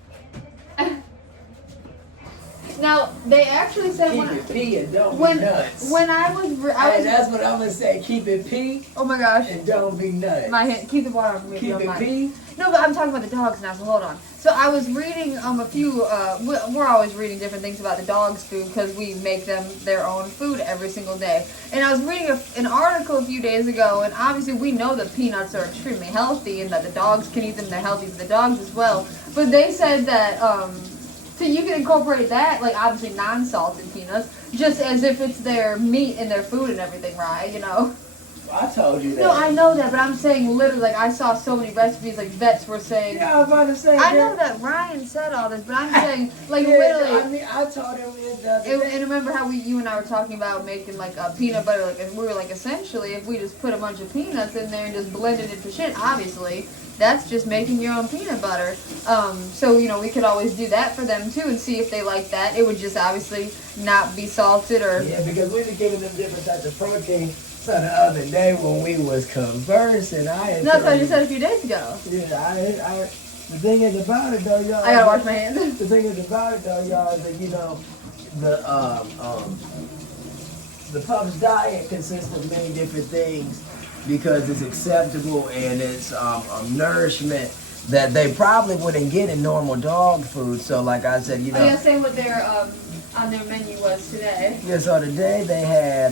Now, they actually said Keep it pee and don't be nuts. when I was Hey, that's what I'm gonna say. Keep it pee oh my gosh. and don't be nuts. My hand, keep the water off me. if you Keep don't it mind. pee. No, but I'm talking about the dogs now, so hold on. So I was reading a few, we're always reading different things about the dogs' food because we make them their own food every single day. And I was reading an article a few days ago, and obviously we know that peanuts are extremely healthy and that the dogs can eat them, they're healthy for the dogs as well. But they said that, so you can incorporate that, like obviously non-salted peanuts, just as if it's their meat and their food and everything, right? I told you that. No, I know that, but I'm saying literally, like I saw so many recipes, like vets were saying. Yeah, I was about to say I that. know that Ryan said all this, but I'm saying, like Yeah, literally. I mean, I told him it doesn't. And remember how you and I were talking about making like a peanut butter, like and we were like essentially if we just put a bunch of peanuts in there and just blend it into shit, obviously that's just making your own peanut butter. So we could always do that for them too and see if they like that. It would just obviously not be salted or. Yeah, because we were giving them different types of protein. So the other day when we was conversing, I had No, that's what I told just you- said a few days ago. Yeah, the thing is about it though, y'all. I gotta wash my hands. The thing is about it though, y'all, is that the pup's diet consists of many different things because it's acceptable and it's nourishment that they probably wouldn't get in normal dog food. So like I said, Oh yeah, say what their on their menu was today. Yeah, so today they had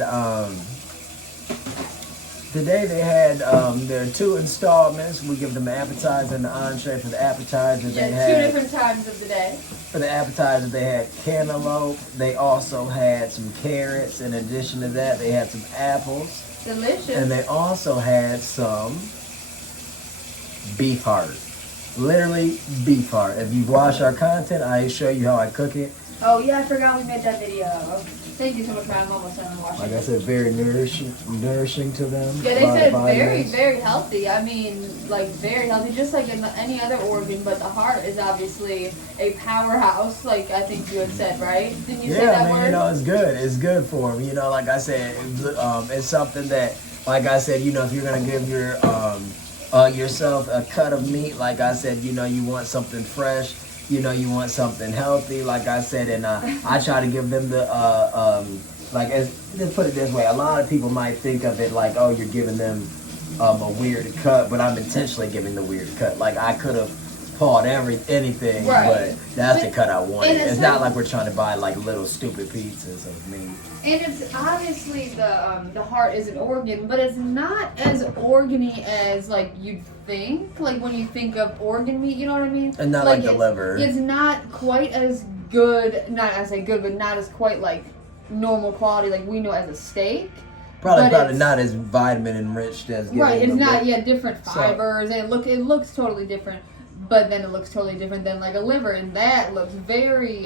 their 2 installments. We give them an appetizer and an entree. For the appetizer Yeah, they 2 had different times of the day. for the appetizer they had cantaloupe. They also had some carrots. In addition to that, they had some apples. Delicious. And they also had some beef heart. literally beef heart. If you watch our content, I show you how I cook it. Oh yeah, I forgot we made that video. Thank you so much, man. I'm almost done watching. Like I said, very nourishing to them. Yeah, they A lot said of it's very, vitamins. very healthy. I mean, like very healthy, just like in any other organ. But the heart is obviously a powerhouse. Like I think you had said, right? Didn't you say Yeah, that man, word? you know, it's good. It's good for them. You know, like I said, it's something that, like I said, you know, if you're gonna give yourself a cut of meat, like I said, you know, you want something fresh. You know, you want something healthy, like I said, and I try to give them the let's put it this way. A lot of people might think of it like, oh, you're giving them a weird cut, but I'm intentionally giving the weird cut. Like I could have pawned anything, Right. but that's the cut I wanted. And It's not like we're trying to buy like little stupid pizzas of meat. And it's obviously the heart is an organ, but it's not as organy as like you'd think. Like when you think of organ meat, you know what I mean? And not like the it's, liver. It's not quite as good. Not I say good, but not as quite like normal quality like we know as a steak. Probably it's- not as vitamin enriched as Right. giving It's the not. li- Yeah, different fibers. And it looks totally different. But then it looks totally different than like a liver, and that looks very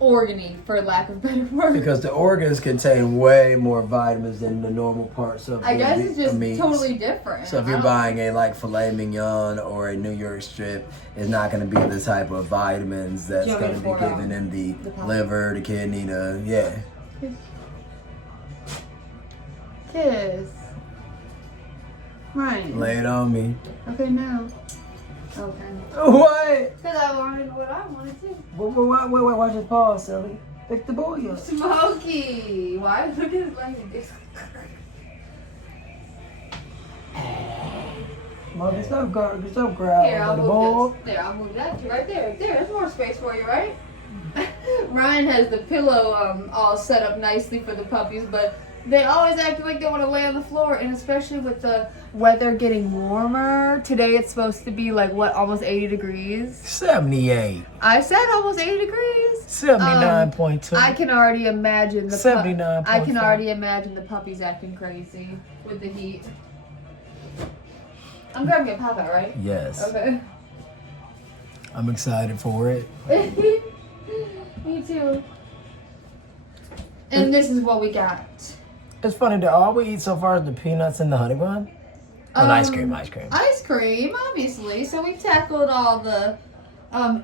organy, for lack of better word. Because the organs contain way more vitamins than the normal parts of I guess it's just meats. totally different. So if you're buying a like filet mignon or a New York strip, it's not going to be the type of vitamins that's You want me going to to be pour out given in the the pop? liver, the kidney, yeah. Kiss. Right. Lay it on me. Okay, now. Okay. What? Because I wanted what I wanted to. Wait, watch this pause, silly. Pick the boy up. Smokey. Why? Look at his leg. Mom, get some grab Here, on I'll the move ball. this. There, I'll move that to right there. There, there's more space for you, right? Ryan has the pillow all set up nicely for the puppies, but they always act like they want to lay on the floor, and especially with the weather getting warmer. Today it's supposed to be like, what, almost 80 degrees? 78. I said almost 80 degrees. 79.2. I can already imagine the 79.5. I can already imagine the puppies acting crazy with the heat. I'm grabbing a pop out, right? Yes. Okay. I'm excited for it. Me too. And this is what we got. It's funny that all we eat so far is the peanuts and the honey bun. And ice cream. Ice cream, obviously. So we tackled all the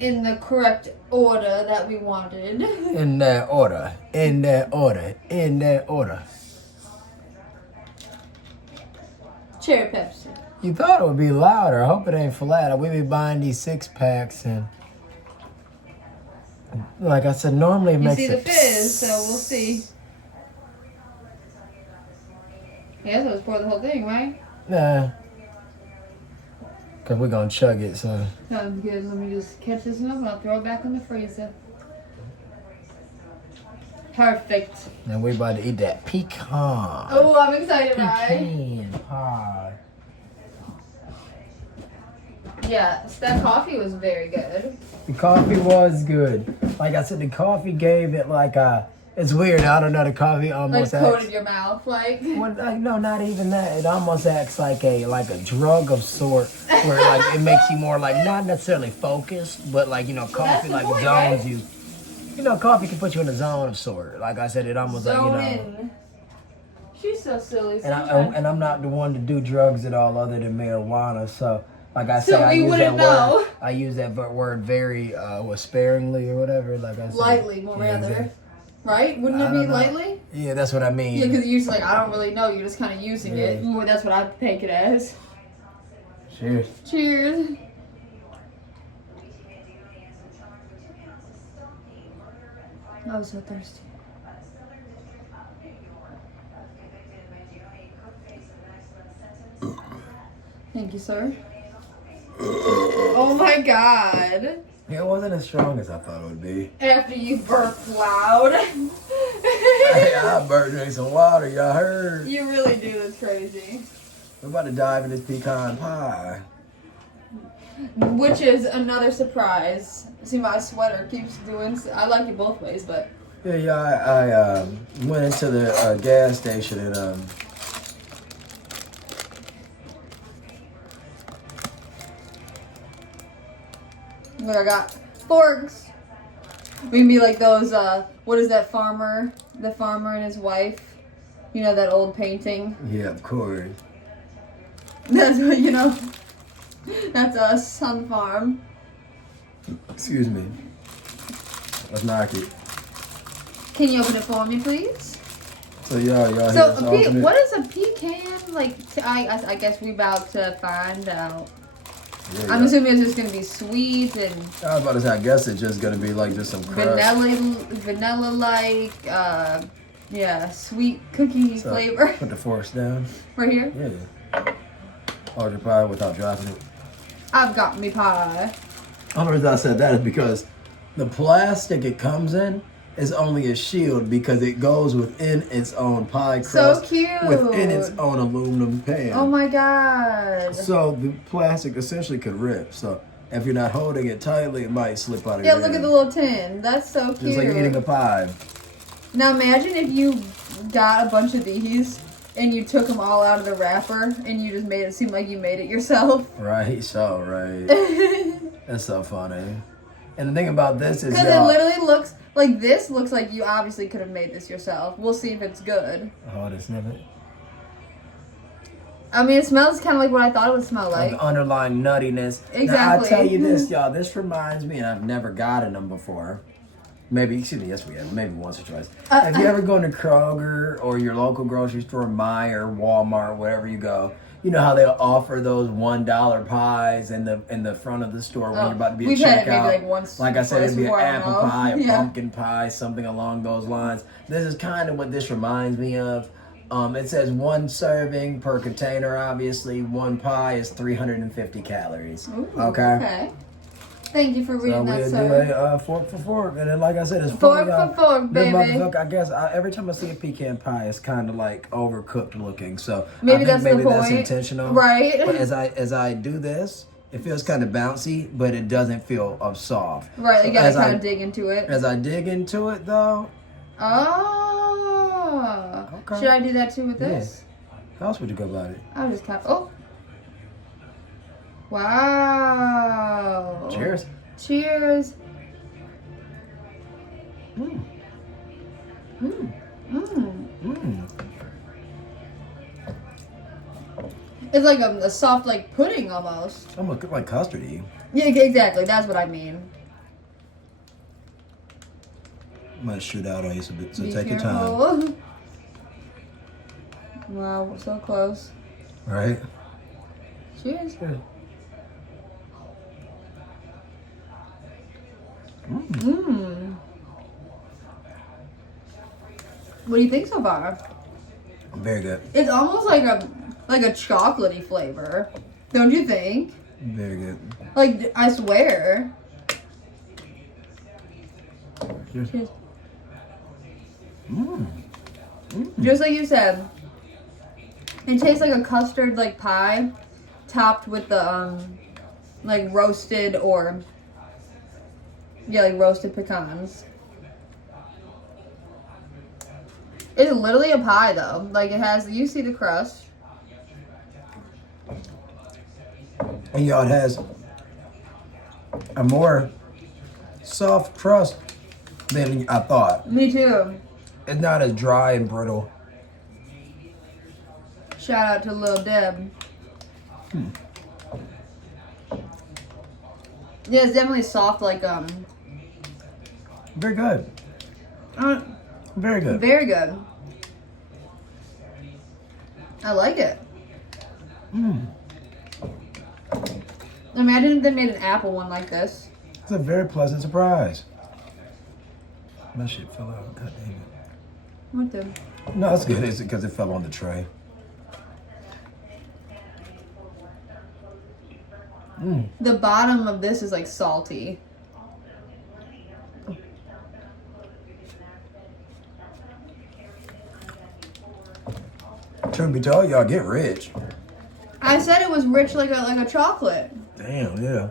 in the correct order that we wanted. In that order. Cherry Pepsi. You thought it would be louder. I hope it ain't flat. We be buying these 6-packs and like I said, normally it You makes see it the fizz, so we'll see. Yeah, so it's pour the whole thing, right? Nah. Cause we're gonna chug it, so. Sounds good. Let me just catch this one up and I'll throw it back in the freezer. Perfect. And we about to eat that pecan. Oh, I'm excited, right? Pecan pie. Yeah, that coffee was very good. The coffee was good. Like I said, the coffee gave it like a. It's weird. I don't know. The coffee Like almost coated acts. your mouth, like. Well, no, not even that. It almost acts like a drug of sort, where like it makes you more like not necessarily focused, but like coffee the like point, zones right? you. Coffee can put you in a zone of sort. Like I said, it almost Zone like in. She's so silly. And I'm not the one to do drugs at all other than marijuana. So like I So said, I we use that wouldn't know. word. I use that word very sparingly or whatever. Like I said, Lightly, more yeah, rather. exactly. Right? Wouldn't I it don't be know. lightly? Yeah, that's what I mean. Yeah, because you're usually like, I don't really know. You're just kind of using it. Yeah. Well, that's what I take it as. Cheers. Cheers. I was so thirsty. Thank you, sir. Oh my god. Yeah, it wasn't as strong as I thought it would be. After you burped loud. Hey, I burnt drink some water, y'all heard? You really do. That's crazy. We're about to dive in this pecan pie. Which is another surprise. See, my sweater keeps doing. I like it both ways, but Yeah, I went into the gas station and Look, I got forks. We can be like those, what is that farmer? The farmer and his wife. You know that old painting? Yeah, of course. That's what, you know. That's us on the farm. Excuse me. Let's knock it. Can you open it for me, please? So y'all So, hear us open it? what is a pecan? Like, I guess we about to find out. Yeah, I'm assuming it's just gonna be sweet and I was about to say, I guess it's just gonna be like just some crust. vanilla-like, yeah, sweet cookie So, flavor. Put the forks down. Right here. Yeah. Hold your pie without dropping it. I've got me pie. The only reason I said that is because the plastic it comes in is only a shield because it goes within its own pie crust. So cute. Within its own aluminum pan. Oh my god. So the plastic essentially could rip. So if you're not holding it tightly, it might slip out of Yeah, your look hand. at the little tin. That's so cute. Just like eating a pie. Now imagine if you got a bunch of these and you took them all out of the wrapper and you just made it seem like you made it yourself. Right, so right. That's so funny. And the thing about this is, Because it literally looks like this looks like you obviously could have made this yourself. We'll see if it's good. oh, this snippet. I mean, it smells kind of like what I thought it would smell like. Like underlying nuttiness. Exactly. Now, I tell you this, y'all. This reminds me, and I've never gotten them before. Maybe, excuse me, yes we have. Maybe once or twice. If you ever go to Kroger or your local grocery store, Meijer, Walmart, wherever you go, you know how they'll offer those $1 pies in the front of the store when you're about to be at We've checkout. had it maybe like once. Like I said, it'd be an before, I don't apple know. pie, a Yeah. pumpkin pie, something along those lines. This is kind of what this reminds me of. It says 1 serving per container, obviously. 1 pie is 350 calories. Ooh, Okay? Thank you for So reading that, we'll sir. do a fork for fork. And then, like I said, it's Fork full of, for fork, this baby. motherfucker, I guess every time I see a pecan pie, it's kind of like overcooked looking. So Maybe I that's think the maybe that's point. intentional. Right. But as I do this, it feels kind of bouncy, but it doesn't feel soft. Right, So you gotta as kind I- of dig into it. As I dig into it, though, Oh. Okay. Should I do that too with this? how else would you go about it? I'll just kind of. Oh. Wow. Cheers. Cheers. Mm. Mm. Mm. Mm. It's like a soft, like pudding almost. Almost like custardy. Yeah, exactly. That's what I mean. I'm gonna shoot out on you a bit, so Be take your time. careful. Wow, we're so close. All right. Cheers. Good. Mmm. What do you think so far? Very good. It's almost like a chocolatey flavor, don't you think? Very good. Like, I swear. Cheers. Cheers. Mm. Just like you said, it tastes like a custard like pie, topped with the like roasted or like roasted pecans. It's literally a pie though. Like it has, you see the crust. And y'all, it has a more soft crust than I thought. Me too. It's not as dry and brittle. Shout out to Lil Deb. Yeah, it's definitely soft like Very good. Very good. very good. I like it. Mm. Imagine if they made an apple one like this. It's a very pleasant surprise. My shit fell out. God damn it. What the? No, it's good. It's because it fell on the tray. Mm. The bottom of this is like salty. Truth be told, y'all get rich. I said it was rich like a chocolate. Damn, yeah.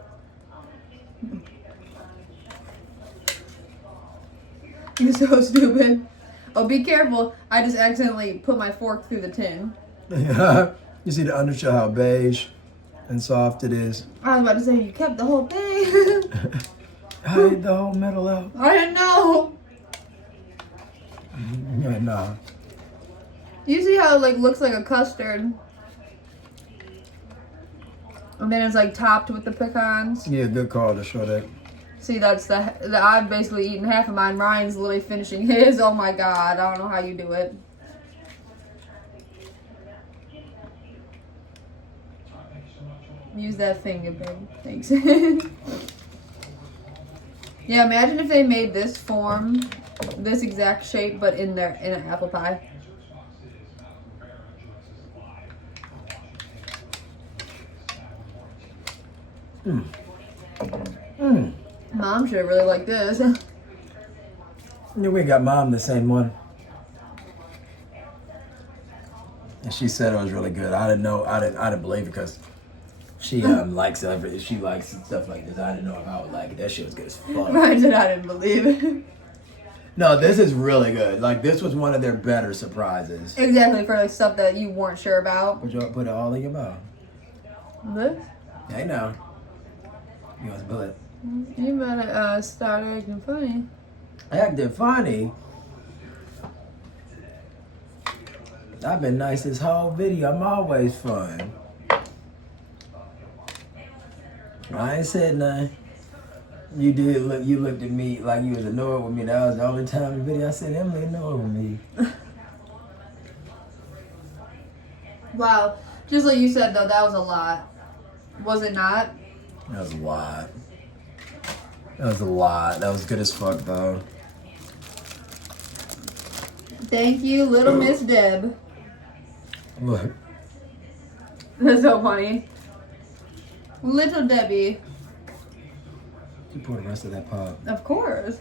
You're so stupid. Oh, be careful. I just accidentally put my fork through the tin. You see the undershell, how beige? and soft it is. I was about to say, you kept the whole thing. I ate the whole middle out. I didn't know. Yeah, nah. You see how it like looks like a custard? And then it's like topped with the pecans. Yeah, good call to show that. See, that's the I've basically eaten half of mine. Ryan's literally finishing his. Oh my god, I don't know how you do it. Use that finger, babe. Thanks. Yeah, imagine if they made this form, this exact shape, but in an apple pie. Mom should really like this. Yeah, we got Mom the same one. And she said it was really good. I didn't know. I didn't believe it because she likes everything. She likes stuff like this. I didn't know if I would like it. That shit was good as fuck. Ryan said I didn't believe it. No, this is really good. Like, this was one of their better surprises. Exactly, for like stuff that you weren't sure about. Put it all in your mouth. This? Hey, now. You want to pull it? You better start acting funny. Acting funny? I've been nice this whole video. I'm always fun. I ain't said nothing. You did look. You looked at me like you was annoyed with me. That was the only time in the video I said Emily annoyed with me. Wow, just like you said though, that was a lot. Was it not? That was a lot. That was a lot. That was good as fuck though. Thank you, little Miss Deb. Look. That's so funny. Little Debbie. You pour the rest of that pop. Of course.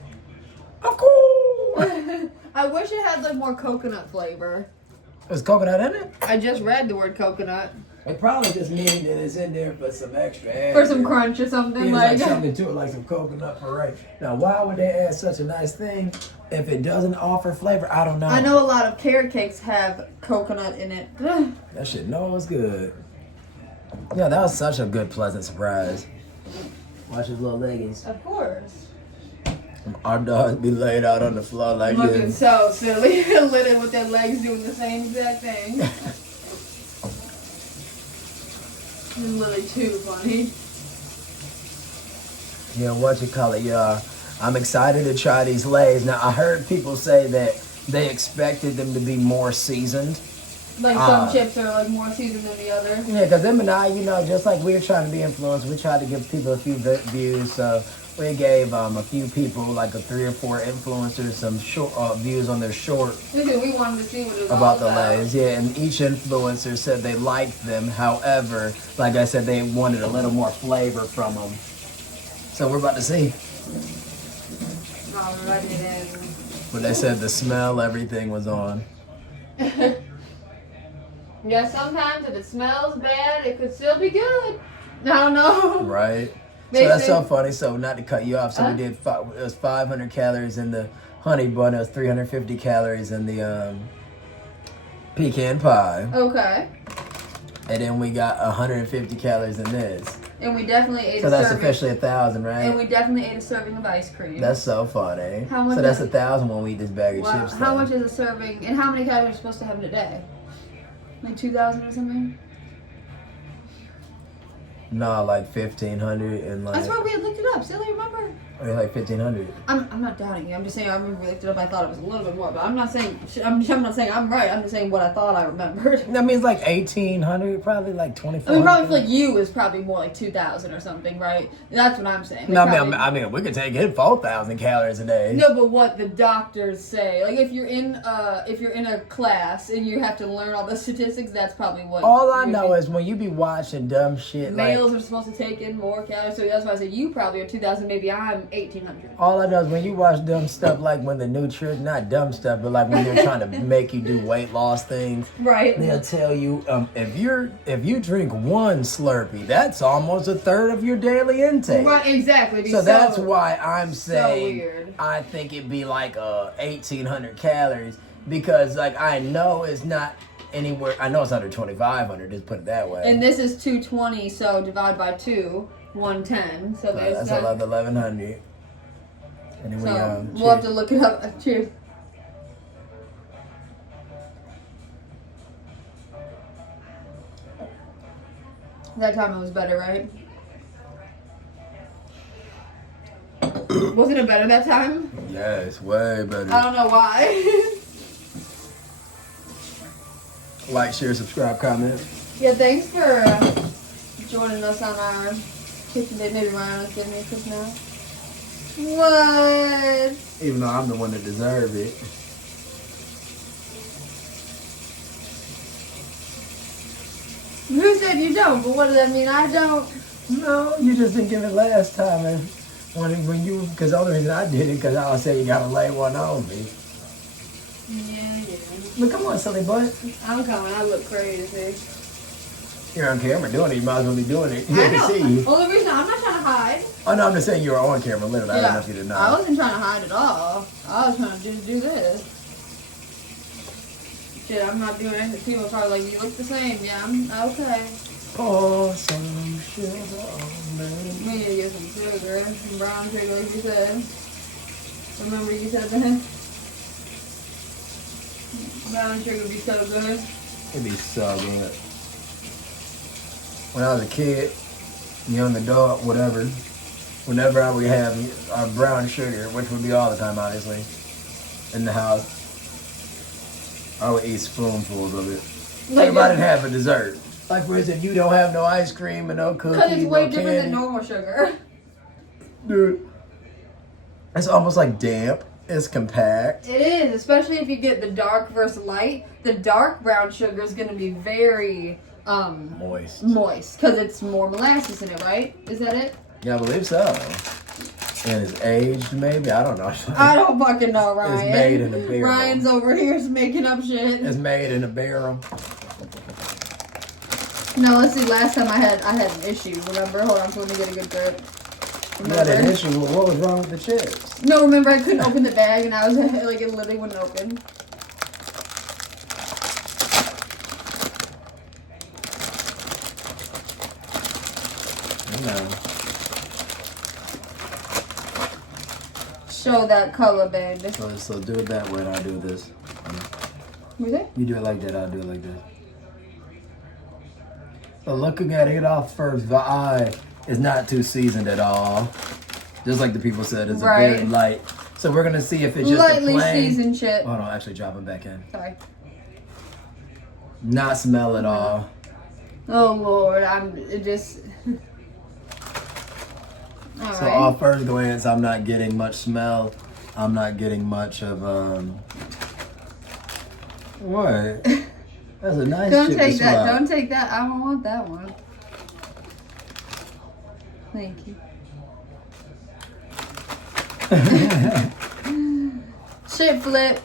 Of course. I wish it had like more coconut flavor. There's coconut in it? I just read the word coconut. It probably just means that it's in there for some extra add. For some crunch or something. Yeah, like something to it, like some coconut puree. Now, why would they add such a nice thing if it doesn't offer flavor? I don't know. I know a lot of carrot cakes have coconut in it. That shit was good. Yeah, that was such a good, pleasant surprise. Watch his little leggings. Of course. Our dogs be laid out on the floor like Looking this. so silly. Little with their legs doing the same exact thing. Literally too funny. Yeah, what you call it? Yeah, I'm excited to try these Lays. Now, I heard people say that they expected them to be more seasoned. Like some chips are like more seasoned than the other. Yeah, because them and I, just like we're trying to be influenced, we tried to give people a few views. So we gave a few people, like 3 or 4 influencers, some short views on their short Because we wanted to see what it was all about the Lays. Yeah, and each influencer said they liked them. However, like I said, they wanted a little more flavor from them. So we're about to see. Alrighty then. But they said the smell, everything was on. Yeah, sometimes if it smells bad, it could still be good. I don't know. Right. Maybe So that's so funny. So not to cut you off, so Huh? we did. It was 500 calories in the honey bun. It was 350 calories in the pecan pie, Okay. and then we got 150 calories in this. And we definitely ate So a that's serving. officially 1,000, right? And we definitely ate a serving of ice cream. That's so funny. How much So that's is- 1,000 when we eat this bag of wow. chips. How though. much is a serving? And how many calories are you supposed to have in a day? Like 2,000 or something? No, like 1,500 and like. That's why we had looked it up. Silly, remember? Or like 1,500. I'm not doubting you. I'm just saying I remember we looked it up. I thought it was a little bit more, but I'm not saying I'm not saying I'm right. I'm just saying what I thought I remembered. That means like 1,800, probably like 2,400. I mean, probably for like you is probably more like 2,000 or something, right? That's what I'm saying. No, Like, I mean, we could take in 4,000 calories a day. no, but what the doctors say, like if you're in a class and you have to learn all the statistics, that's probably what. All I know is when you be watching dumb shit, males like, are supposed to take in more calories, so that's why I say you probably are 2,000. Maybe I'm 1,800. all I know is when you watch dumb stuff, like when the nutrition, not dumb stuff, but like when they're trying to make you do weight loss things, Right. they'll tell you if you drink 1 Slurpee, that's almost 1/3 of your daily intake. Right. Exactly. So that's why I'm saying weird. I think it'd be like 1,800 calories because like I know it's not anywhere. I know it's under 2,500. Just put it that way. And this is 220, so divide by 2, 110. So there's that's that. 1,100. And then So we'll have to look it up. Cheers. That time it was better, right? Wasn't it better that time? Yes, way better. I don't know why. Like, share, subscribe, comment. Yeah, thanks for joining us on our kitchen date. Maybe Ryan was giving me a kiss now. What? Even though I'm the one that deserved it. Who said you don't? But what does that mean? I don't. No, you just didn't give it last time. And when you, because the only reason I did it, because I was saying you got to lay one on me. Yeah. But come on, silly butt. I'm coming. I look crazy. You're on camera doing it. You might as well be doing it. I They know. can see you. Only reason I'm not trying to hide. Oh, no, I'm just saying you were on camera literally. I don't know if you didn't know. I wasn't trying to hide at all. I was trying to do this. Shit, I'm not doing anything. People are probably like, you look the same. Yeah, I'm okay. Pour some sugar on me. We need to get some sugar, some brown sugar, like you said. Remember you said that? Brown sugar would be so good. It'd be so good. When I was a kid, young adult, whatever, whenever I would have our brown sugar, which would be all the time, obviously, in the house, I would eat spoonfuls of it. Like if I didn't have a dessert. Like, for instance, you don't have no ice cream and no cookies, Because it's way no different than candy. normal sugar. Dude, it's almost like damp. It's compact. It is, especially if you get the dark versus light. The dark brown sugar is going to be very Moist. because it's more molasses in it, right? Is that it? Yeah, I believe so. And it's aged, maybe? I don't know. I don't fucking know, Ryan. It's made in a barrel. Ryan's over here making up shit. It's made in a barrel. No, let's see. Last time I had an issue. Remember? Hold on, so let me get a good grip. You had an issue. What was wrong with the chips? No, remember I couldn't open the bag and I was like, it literally wouldn't open. No. Show that color, baby. So do it that way and I'll do this. What's that? You do it like that, I'll do it like this. So looking at it off first, the eye is not too seasoned at all. Just like the people said, it's a very light. So we're gonna see if it's just lightly a plain. seasoned shit. Hold on, actually drop them back in. Sorry. Not smell at all. Oh Lord, it just. All So right. off first glance, I'm not getting much smell. I'm not getting much of What? That's a nice Don't chip take to that. swallow. Don't take that. I don't want that one. Thank you. Chip flip.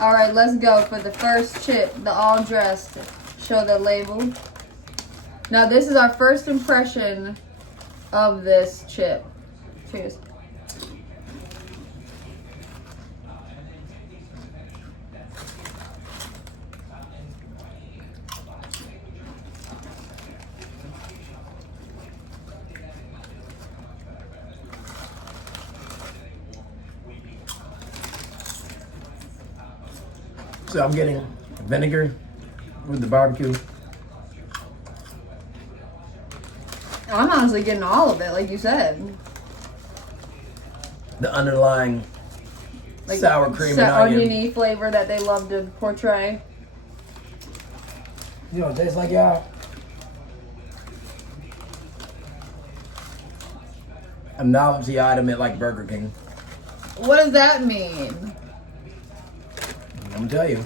All right, let's go for the first chip, the all dressed. Show the label. Now this is our first impression of this chip. Cheers. So I'm getting vinegar with the barbecue. I'm honestly getting all of it, like you said. The underlying Like sour cream and onion. oniony flavor that they love to portray. You know what it tastes like, y'all? A novelty item at like Burger King. What does that mean? I'm gonna tell you.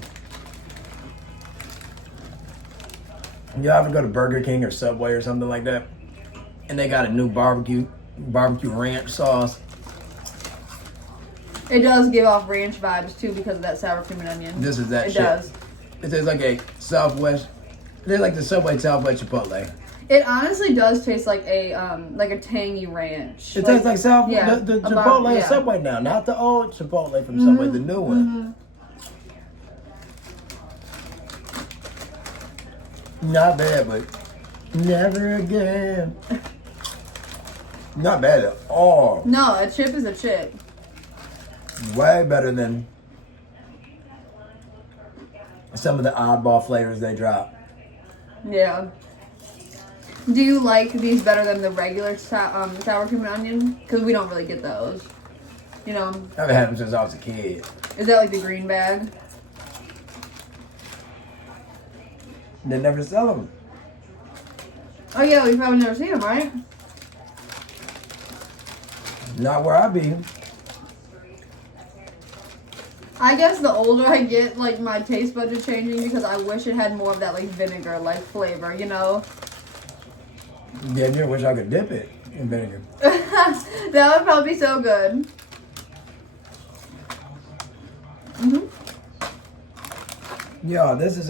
You ever go to Burger King or Subway or something like that, and they got a new barbecue ranch sauce? It does give off ranch vibes too because of that sour cream and onion. This is that It shit. does. It tastes like a Southwest. It's like the Subway Southwest Chipotle. It honestly does taste like a tangy ranch. It tastes like South yeah, the a Chipotle yeah. Subway now, not the old Chipotle from Subway, the new one. Not bad, but never again. Not bad at all. No, a chip is a chip. Way better than some of the oddball flavors they drop. Yeah. Do you like these better than the regular sour cream and onion? Because we don't really get those. You know? I haven't had them since I was a kid. Is that like the green bag? They never sell them. Oh yeah, we've probably never seen them, right? Not where I be. I guess the older I get, like my taste buds are changing because I wish it had more of that like vinegar like flavor, you know? Yeah, I wish I could dip it in vinegar. That would probably be so good. Mhm. Yeah, this is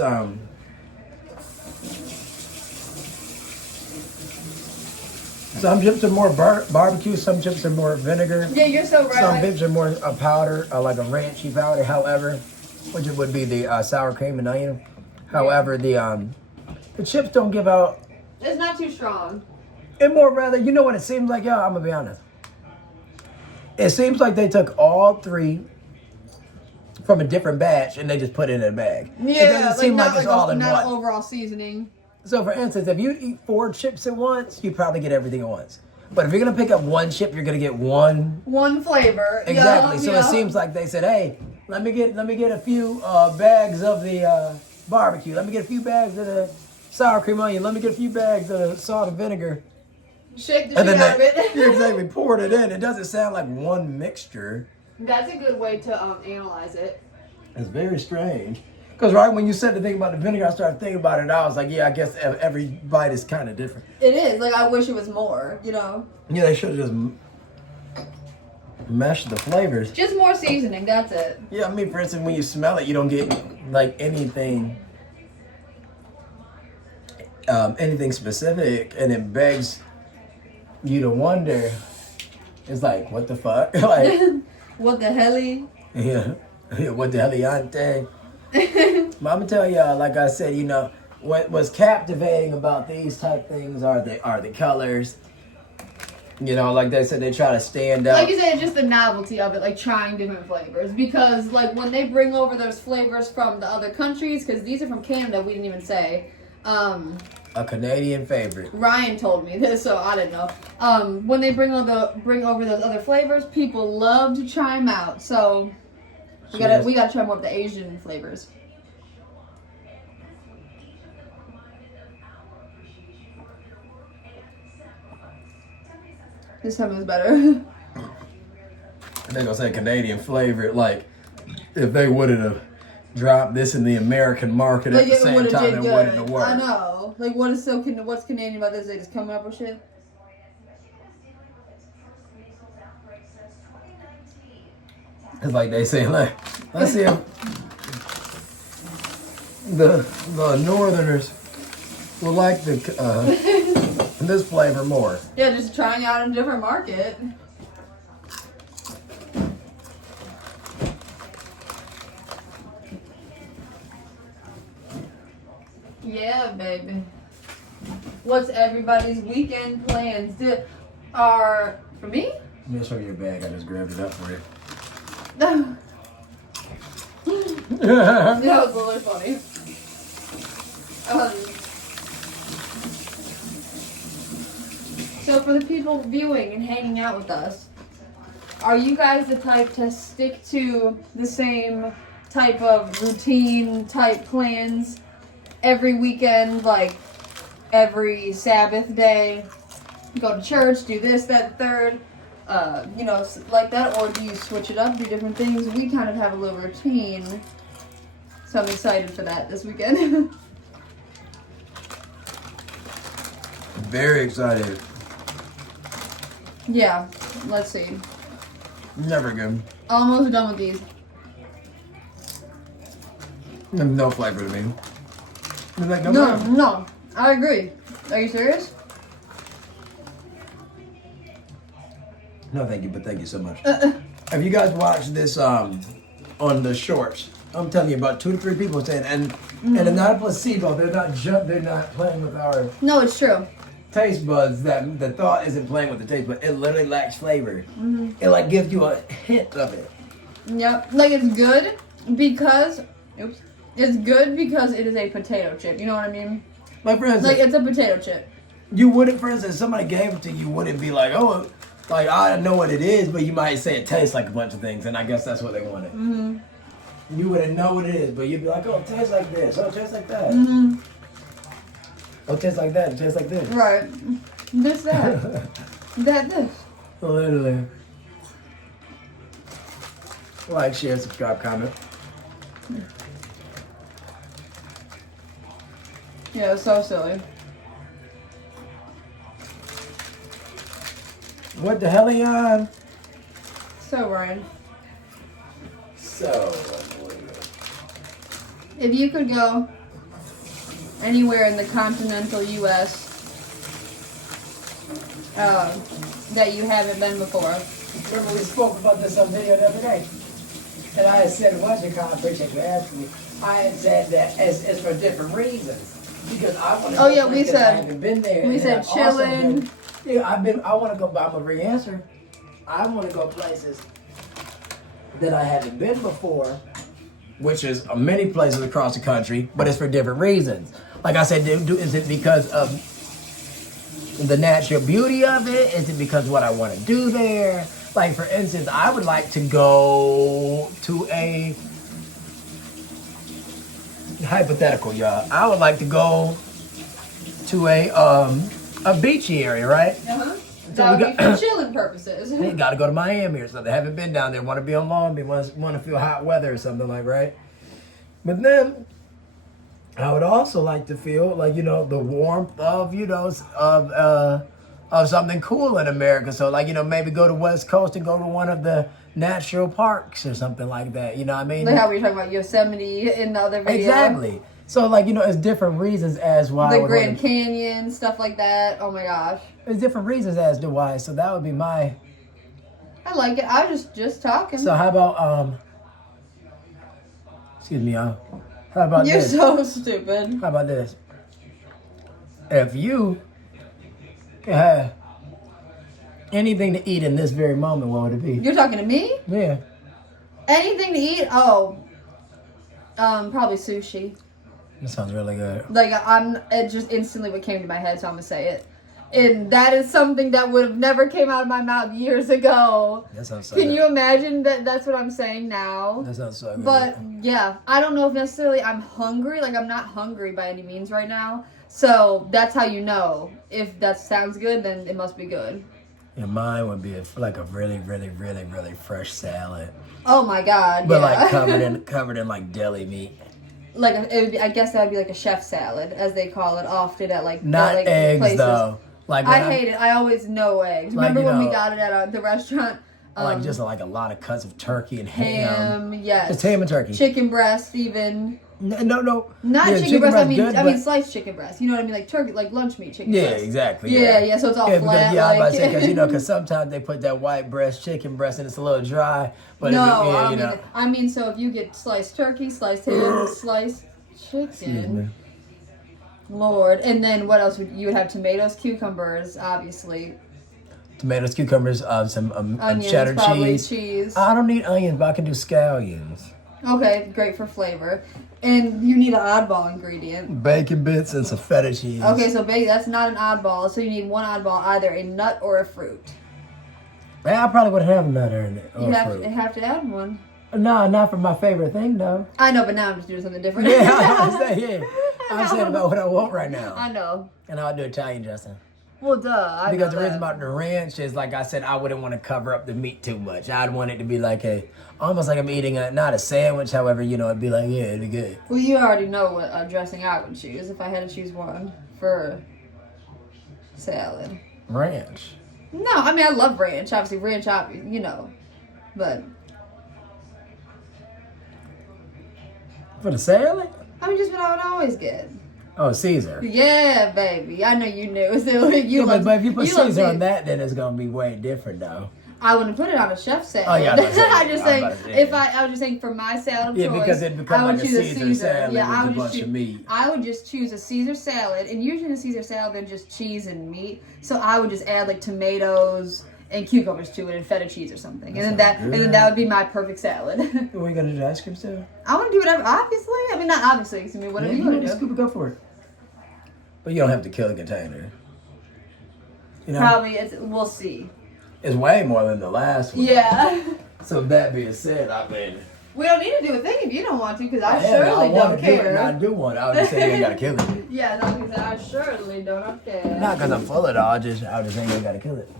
some chips are more barbecue, some chips are more vinegar. Yeah, you're so right. Some chips are more a powder, like a ranchy powder. However, which it would be the sour cream and onion. However, the chips don't give out. It's not too strong. It more rather, you know what it seems like, y'all? I'm gonna be honest. It seems like they took all three from a different batch and they just put it in a bag. Yeah, it doesn't seem like it's all in not one. overall seasoning. So, for instance, if you eat 4 chips at once, you probably get everything at once. But if you're gonna pick up one chip, you're gonna get one flavor. exactly. Yeah, so yeah. It seems like they said, "Hey, let me get a few bags of the barbecue. Let me get a few bags of the sour cream onion. Let me get a few bags of the salt and vinegar." Shake the And shit then out of it. you exactly poured it in. It doesn't sound like one mixture. That's a good way to analyze it. It's very strange. Because right when you said the thing about the vinegar, I started thinking about it. I was like, yeah, I guess every bite is kind of different. It is. Like, I wish it was more, you know? Yeah, they should have just meshed the flavors. Just more seasoning, that's it. Yeah, I mean, for instance, when you smell it, you don't get like anything specific, and it begs you to wonder. It's like, what the fuck? Like, What the helly? yeah, what the heliante? But I'm gonna tell y'all, like I said, you know, what was captivating about these type things are the colors. You know, like they said, they try to stand out. Like you said, just the novelty of it, like trying different flavors. Because, like, when they bring over those flavors from the other countries, because these are from Canada, we didn't even say. A Canadian favorite. Ryan told me this, so I didn't know. When they bring over those other flavors, people love to try them out. So we gotta try more of the Asian flavors. This time it was better. They're gonna say Canadian flavor, like if they wouldn't have dropped this in the American market Like at the it same would've time, did it good. wouldn't have worked. I know. Like what's Canadian about this? They just coming up with shit. It's like they say, like, let's see if the Northerners will like this flavor more. Yeah, just trying out in a different market. Yeah, baby. What's everybody's weekend plans? For me? Let me show you your bag. I just grabbed it up for you. That was really funny. So for the people viewing and hanging out with us, are you guys the type to stick to the same type of routine type plans every weekend, like every Sabbath day? Go to church, do this, that, third, like that, or do you switch it up, do different things? We kind of have a little routine, so I'm excited for that this weekend. Very excited. Yeah, let's see. Never good. Almost done with these. No flavor to me. Like, No, I agree. Are you serious? No, thank you, but thank you so much. Have you guys watched this on the shorts? I'm telling you, about 2 to 3 people saying, and it's not a placebo. They're not playing with our No, it's true. taste buds. That the thought isn't playing with the taste, but it literally lacks flavor. It like gives you a hint of it. Yep. Like it's good because it's good because it is a potato chip. You know what I mean? Like for instance, Like it's a potato chip. you wouldn't, for instance, somebody gave it to you, wouldn't be like, oh, like I know what it is, but you might say it tastes like a bunch of things, and I guess that's what they wanted. You wouldn't know what it is, but you'd be like, oh, it tastes like this. Oh, it tastes like that. Oh, it tastes like that. It tastes like this. Right. This, that. This. Literally. Like, share, subscribe, comment. Yeah, it's so silly. What the hell are you on? So, Ryan, So, if you could go anywhere in the continental U.S. That you haven't been before. Remember we spoke about this on video the other day? And I had said, what you kind of appreciate you asking me. I had said that it's for different reasons. Because I want to Oh, yeah, we said- I haven't been there. we and said I've also chilling. been- Yeah, I want to go, but I'm a re-answer. I want to go places that I haven't been before. which is many places across the country, but it's for different reasons. Like I said, is it because of the natural beauty of it? Is it because of what I want to do there? Like, for instance, I would like to go to a hypothetical, y'all. I would like to go to a beachy area, right? That would be for chilling purposes. They got to go to Miami or something. Haven't been down there. Want to be on Long Beach. Want to feel hot weather or something like, right? But then I would also like to feel like, you know, the warmth of, you know, of something cool in America. So like, you know, maybe go to West Coast and go to one of the natural parks or something like that. You know what I mean? Like how we were talking about Yosemite in the other video. Exactly. So like, you know, it's different reasons as why I The would Grand wanna- Canyon, stuff like that. Oh my gosh. There's different reasons as to why. So that would be my. I like it. I was just talking. So how about excuse me, y'all. How about You're this? so stupid. How about this? If you could have anything to eat in this very moment, what would it be? You're talking to me? Yeah. Anything to eat? Oh. Probably sushi. That sounds really good. Like it just instantly what came to my head, so I'm gonna say it. And that is something that would have never came out of my mouth years ago. That sounds so Can good. you imagine that that's what I'm saying now? That sounds so good. But yeah, I don't know if necessarily I'm hungry. Like I'm not hungry by any means right now. So that's how you know. If that sounds good, then it must be good. Yeah, mine would be like a really, really, really, really fresh salad. Oh my god. But yeah. like covered in like deli meat. Like it would be, I guess that would be like a chef salad, as they call it often at like Not like eggs places. though. Like when I hate it. I always know eggs. Like, Remember you when we know, got it at the restaurant? like just like a lot of cuts of turkey and ham. Yes. Just ham and turkey. Chicken breast, even. No. Not Yeah, chicken breast. I breast's mean, good, I mean but- sliced chicken breast. You know what I mean, like turkey, like lunch meat chicken Yeah, breast. exactly. Yeah. So it's all Yeah, flat. because, yeah, I was about like, to say, because, you know, because sometimes they put that white breast, chicken breast, and it's a little dry. But no, if it, yeah, I you mean, know. I mean, so if you get sliced turkey, sliced ham, sliced Excuse me. chicken, Lord, and then what else would you would have? Tomatoes, cucumbers, obviously, Tomatoes, cucumbers, some onions, cheddar probably cheese. I don't need onions, but I can do scallions. Okay, great for flavor, and you need an oddball ingredient. Bacon bits and some feta cheese. Okay, so that's not an oddball. So you need one oddball, either a nut or a fruit. Yeah, I probably would have a nut in it. You have to add one. No, not for my favorite thing, though. I know, but now I'm just doing something different. Yeah, I was saying, yeah. I'm saying about what I want right now. I know. And I'll do Italian dressing. Well, duh. Because the reason about the ranch is, like I said, I wouldn't want to cover up the meat too much. I'd want it to be like almost like I'm eating not a sandwich, however, you know, it'd be like, yeah, it'd be good. Well, you already know what dressing I would choose if I had to choose one for salad. Ranch. No, I mean, I love ranch. Obviously, you know. But, For the salad? I mean, just what I would always get. Oh, Caesar. Yeah, baby. I know you knew. So you Yeah, love, but if you put love Caesar on that, then it's going to be way different, though. I wouldn't put it on a chef's salad. Oh, yeah, I was about to say, I just I saying, was about to say, if I was just saying for my salad of Yeah, choice, because it becomes I would like a choose Caesar salad Yeah, I with would a just bunch of meat. I would just choose a Caesar salad, and usually in a Caesar salad they're just cheese and meat. So I would just add like tomatoes and cucumbers to it and feta cheese or something, and then that would be my perfect salad. Are we gonna do ice cream still? I want to do whatever. Obviously, I mean not obviously. I mean whatever you want to do. Scoop it, go for it. But you don't have to kill the container. You know, Probably we'll see. it's way more than the last one. Yeah. So that being said, I mean, We don't need to do a thing if you don't want to, because I yeah, surely I want don't to do it, and I care. do want it. I was just saying you ain't gotta kill it. Yeah, no, because I surely don't care. Not because I'm full of it. I was just saying you ain't gotta kill it.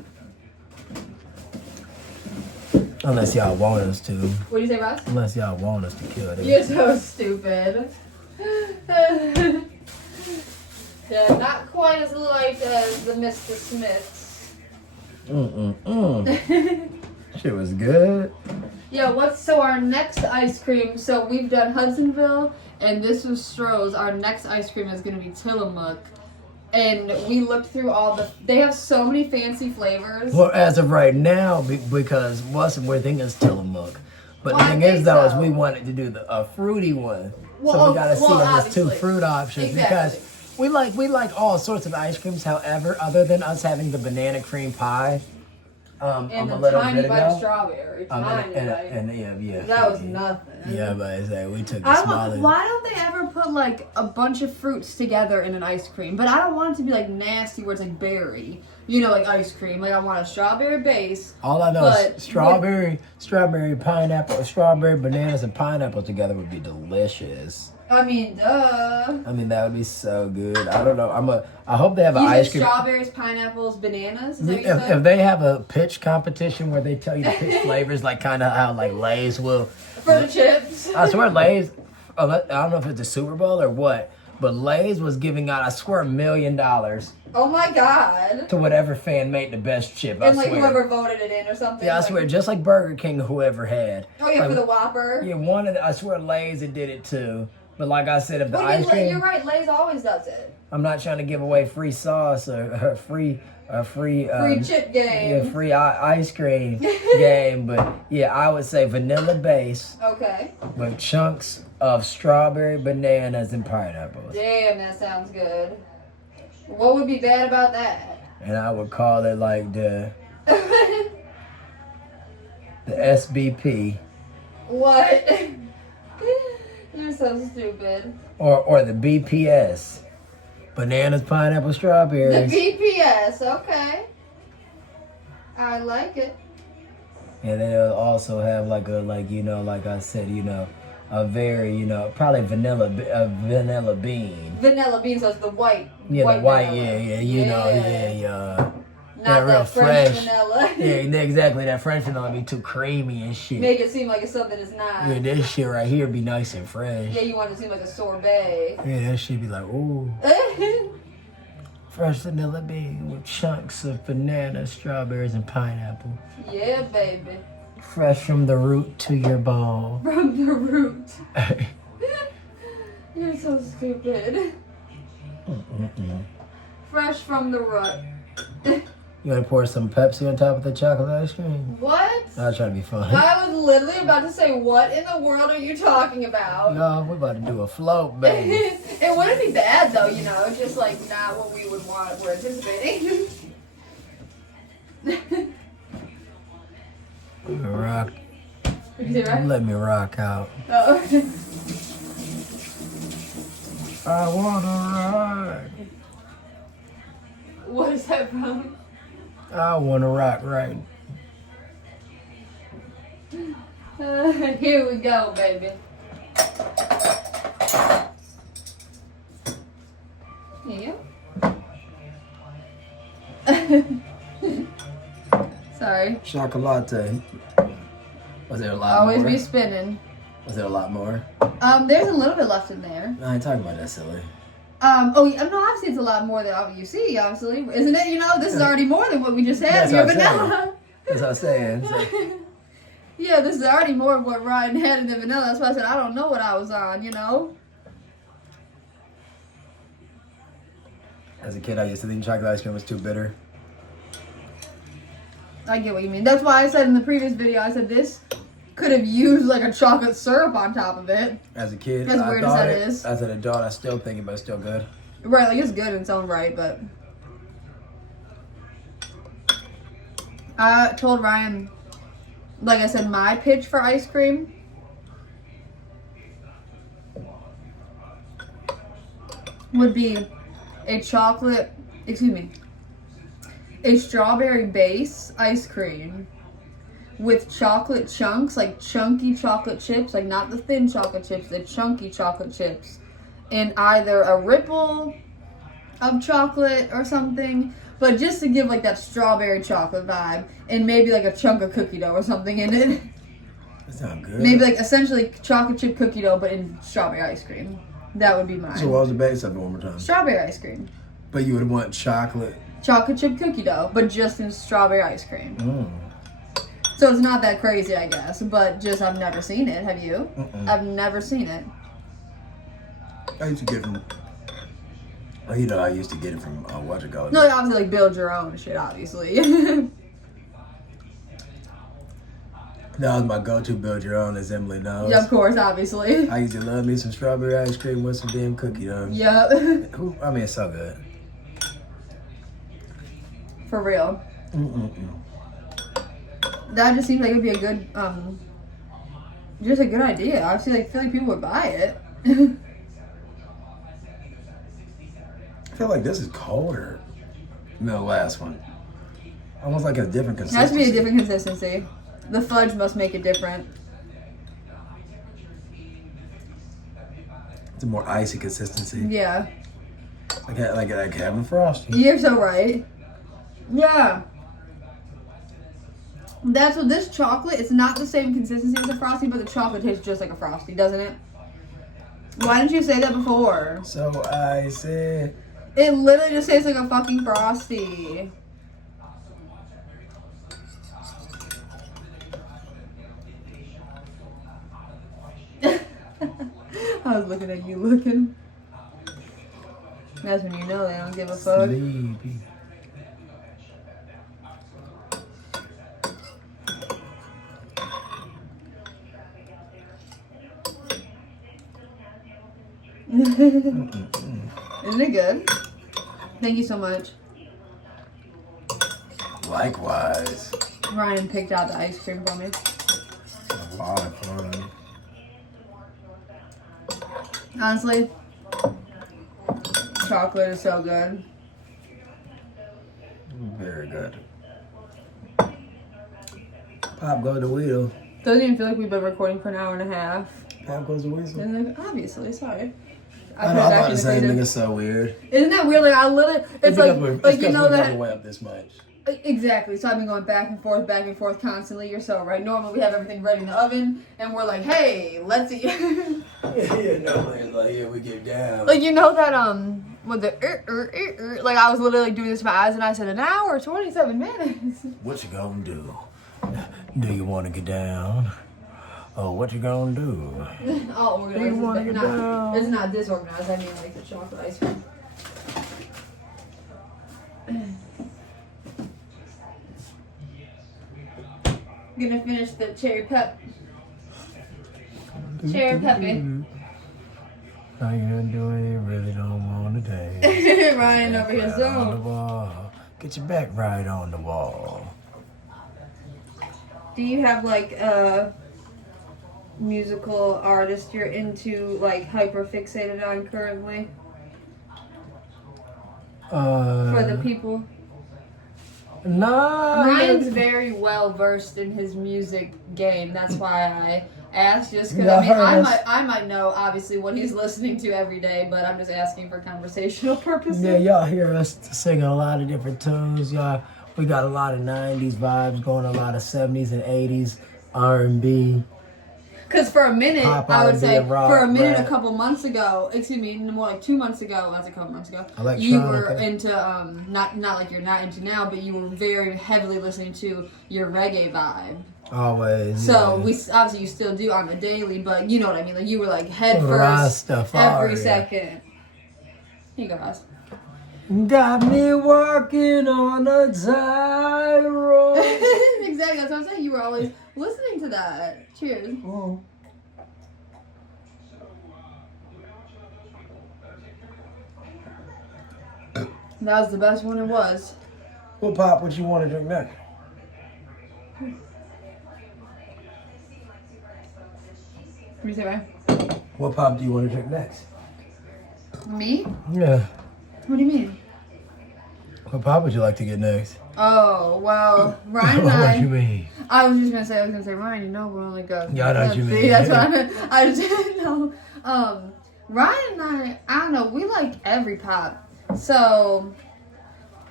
Unless y'all want us to. What do you say, Ross? Unless y'all want us to kill it. You're so stupid. Yeah, not quite as light as the Mr. Smiths. Shit was good. Yeah, so our next ice cream, so we've done Hudsonville, and this was Stroh's. Our next ice cream is going to be Tillamook. And we looked through they have so many fancy flavors. Well, as of right now, because we're thinking it's Tillamook. But Well, the I thing is, think though, is so. we wanted to do a fruity one. Well, so we gotta see if there's two obviously. fruit options. Exactly. Because we like all sorts of ice creams. However, other than us having the banana cream pie, And a the little tiny bit bite of ago. strawberry. Tiny bite. And yeah. That was nothing. Yeah, but I say we took the smallest. Why don't they ever put like a bunch of fruits together in an ice cream? But I don't want it to be like nasty where it's like berry. You know, like ice cream. Like I want a strawberry base. All I know is strawberry, pineapple, strawberry, bananas, and pineapple together would be delicious. I mean, duh. I mean, that would be so good. I don't know. I hope they have an You ice said cream. strawberries, pineapples, bananas. Is that what you said? If they have a pitch competition where they tell you to pitch flavors, like kind of how like Lay's will. For the chips. I swear Lay's. I don't know if it's the Super Bowl or what, but Lay's was giving out, I swear, $1 million Oh my god. to whatever fan made the best chip. I And like swear. whoever voted it in or something. Yeah, I like- swear, just like Burger King, whoever had. Oh yeah, Like, for the Whopper. Yeah, I swear Lay's did it too. But like I said, if the What do you ice mean, cream, you're right. Lay's always does it. I'm not trying to give away free sauce or free Free chip game. yeah, free ice cream game. But yeah, I would say vanilla base Okay. with chunks of strawberry, bananas, and pineapples. Damn, that sounds good. What would be bad about that? And I would call it like the SBP What? You're so stupid. or the BPS. Bananas, pineapple, The strawberries. BPS, okay. I like it. And then it'll also have like I said, a very, probably vanilla bean. Vanilla beans, so it's the white. Yeah, the white, vanilla. yeah. Not that real that French fresh. vanilla. Yeah, exactly. That French vanilla be too creamy and shit. Make it seem like it's something it's not. Yeah, this shit right here be nice and fresh. Yeah, you want it to seem like a sorbet. Yeah, that shit be like, ooh. Fresh vanilla bean with chunks of banana, strawberries, and pineapple. Yeah, baby. Fresh from the root to your bowl. From the root. You're so stupid. Fresh from the root. You want to pour some Pepsi on top of the chocolate ice cream? What? I was trying to be funny. I was literally about to say, what in the world are you talking about? No, we're about to do a float, baby. It wouldn't be bad though, just like not what we would want. We're anticipating. Rock. Did you say right? Let me rock out. Oh. I wanna rock. What is that from? I wanna rock right. Here we go, baby. Here you go. Sorry. Chocolate. Was there a lot Always more? be spinning. Was there a lot more? There's a little bit left in there. No, I ain't talking about that silly. Oh, yeah, no, obviously it's a lot more than you see, obviously. Isn't it? This is already more than what we just had That's in your what I'm saying. vanilla. That's what I'm saying. So, Yeah, this is already more of what Ryan had in the vanilla. That's why I said I don't know what I was on, as a kid, I used to think chocolate ice cream was too bitter. I get what you mean. That's why I said in the previous video, I said this could have used like a chocolate syrup on top of it. As a kid, As weird as that is. As an adult, I still think it, but it's still good. Right, like it's good in its own right, but I told Ryan, like I said, my pitch for ice cream would be a strawberry base ice cream with chocolate chunks, like chunky chocolate chips, like not the thin chocolate chips, the chunky chocolate chips, and either a ripple of chocolate or something, but just to give like that strawberry chocolate vibe, and maybe like a chunk of cookie dough or something in it. That sounds good. Maybe like essentially chocolate chip cookie dough, but in strawberry ice cream. That would be mine. So what was the base of it one more time? Strawberry ice cream. But you would want chocolate. Chocolate chip cookie dough, but just in strawberry ice cream. Mm. So it's not that crazy, I guess, but just I've never seen it. Have you? I've never seen it. I used to get it from. Oh, you know, I used to get it from what you call it. No, obviously, like build your own shit, obviously. That was my go-to build your own, as Emily knows. Yeah, of course, obviously. I used to love me some strawberry ice cream with some damn cookie dough. Yep. I mean, it's so good. For real. Mm-mm-mm. That just seems like it would be a good, just a good idea. Obviously, like, I feel like people would buy it. I feel like this is colder than the last one. Almost like a different It consistency. has to be a different consistency. The fudge must make it different. It's a more icy consistency. Yeah. Like having Frosty. You're so right. Yeah. That's what this chocolate, it's not the same consistency as a Frosty, but the chocolate tastes just like a Frosty, doesn't it? Why didn't you say that before? So icy. It literally just tastes like a fucking Frosty. I was looking at you looking. That's when you know they don't give a fuck. Sleepy. Isn't it good? Thank you so much. Likewise. Ryan picked out the ice cream for me. A lot of fun. Honestly, chocolate is so good. Very good. Pop goes the wheel. Doesn't even feel like we've been recording for an hour and a half. Pop goes the whistle. And like, obviously, sorry. I know, I'm about to say, nigga's so weird. Isn't that weird? Like, I literally, it's like you know that. Way up this much. Exactly. So I've been going back and forth constantly. You're so right. Normally we have everything ready in the oven, and we're like, hey, let's eat. Yeah, no, it's like, here we get down. Like, you know that, with the, like, I was literally like, doing this with my eyes, and I said, an hour, 27 minutes. What you gonna do? Do you want to get down? Oh, what you gonna do? All organized. You wanna get down? It's not disorganized. I mean, like the chocolate ice cream. Gonna finish the cherry pep. Cherry peppy. How you gonna do it? You really don't want to dance. Ryan over here, On the so. wall. Get your back right on the wall. Do you have like a musical artist you're into, like hyper fixated on currently? For the people? No. Ryan's very well versed in his music game. That's why I asked, just because Yeah, I might know obviously what he's listening to every day, but I'm just asking for conversational purposes. Yeah, y'all hear us singing a lot of different tunes, y'all. We got a lot of 90s vibes going, a lot of 70s and 80s R&B. Because for a minute, Pop, I would R&B, say, and rock, for a minute, rap. a couple months ago, excuse me, more like 2 months ago, that's a couple months ago, Electronica. you were into, not like you're not into now, but you were very heavily listening to your reggae vibe. Always. So yeah. we obviously you still do on the daily, but you know what I mean. Like you were like head Rasta first every Fire. second. Here you go, Ross. Got me walking on a tightrope. Exactly, that's what I'm saying. You were always listening to that. Cheers. Oh. That was the best one it was. Well, Pop, what you want to drink next? What do you say, man? What Pop do you want to drink next? Me? Yeah. What do you mean? What Pop would you like to get next? Oh, well, Ryan and What you mean? I was gonna say, Ryan, you know we're only go. Yeah, I know what you mean. That's what I meant. I just didn't know. Ryan and I don't know, we like every pop. So,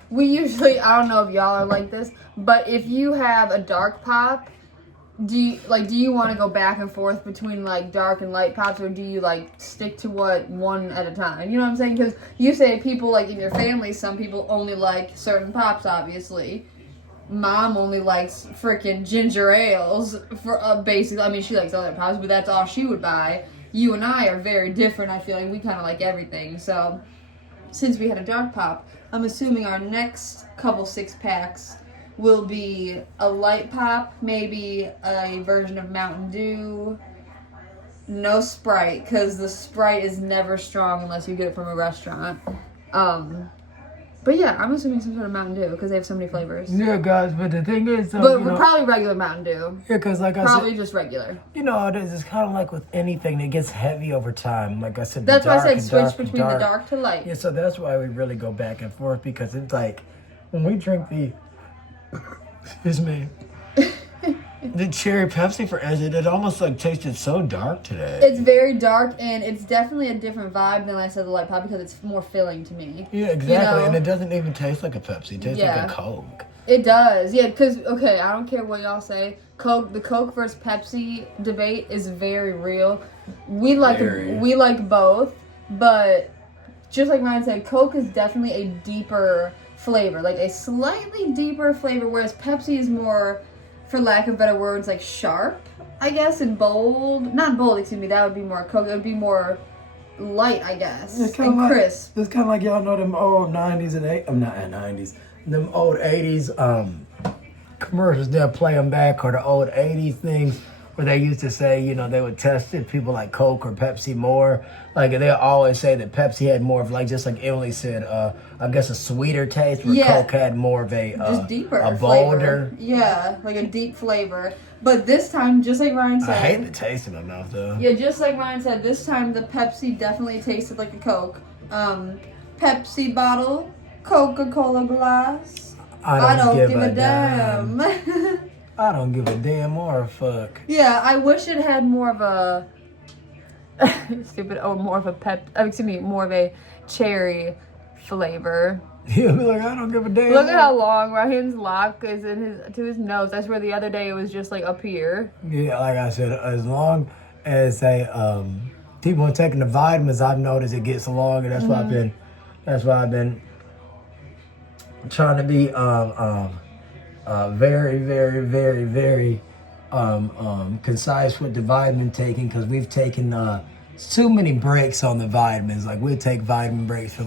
we usually, I don't know if y'all are like this, but if you have a dark pop, do you want to go back and forth between like dark and light pops, or do you like stick to what one at a time? You know what I'm saying? Because you say people like in your family, some people only like certain pops, obviously. Mom only likes freaking ginger ales for basically. I mean, she likes other pops, but that's all she would buy. You and I are very different. I feel like we kind of like everything. So, since we had a dark pop, I'm assuming our next couple 6-packs will be a light pop, maybe a version of Mountain Dew. No Sprite, because the Sprite is never strong unless you get it from a restaurant. But yeah, I'm assuming some sort of Mountain Dew because they have so many flavors. Yeah, guys, but the thing is, But probably regular Mountain Dew. Yeah, because like I Probably said, just regular. you know, it's kind of like with anything that gets heavy over time. Like I said, That's why I said switch dark between the dark to light. Yeah, so that's why we really go back and forth, because it's like when we drink the, excuse me, the cherry Pepsi, for instance, it almost like tasted so dark today. It's very dark, and it's definitely a different vibe than I said the light pop because it's more filling to me. Yeah, exactly, You know? and it doesn't even taste like a Pepsi. It tastes like a Coke. It does, yeah, because, okay, I don't care what y'all say. The Coke versus Pepsi debate is very real. We like both, but just like Ryan said, Coke is definitely a deeper flavor, like a slightly deeper flavor, whereas Pepsi is more, for lack of better words, like sharp, I guess, and bold. Not bold, excuse me, that would be more Coke. It would be more light, I guess, and crisp. It's kind of like y'all know them old 90s and 80s, I'm not 90s, them old 80s commercials. They'll play them back, or the old 80s things where they used to say, you know, they would test if people like Coke or Pepsi more. Like, they'll always say that Pepsi had more of, like, just like Emily said, I guess a sweeter taste, where Coke had more of a just deeper, a bolder. Flavor. Yeah, like a deep flavor. But this time, just like Ryan said, I hate the taste in my mouth though. Yeah, just like Ryan said, this time the Pepsi definitely tasted like a Coke. Pepsi bottle, Coca-Cola glass. I don't give a damn. I don't give a damn or a fuck. Yeah, I wish it had more of a more of a cherry flavor. He'll be like, I don't give a damn. Look at how long Ryan's lock is to his nose. That's where the other day it was just like up here. Yeah, like I said, as long as they keep on taking the vitamins, I've noticed it gets longer. That's why I've been trying to be very, very, very, very concise with the vitamin taking, because we've taken too many breaks on the vitamins. Like, we'll take vitamin breaks for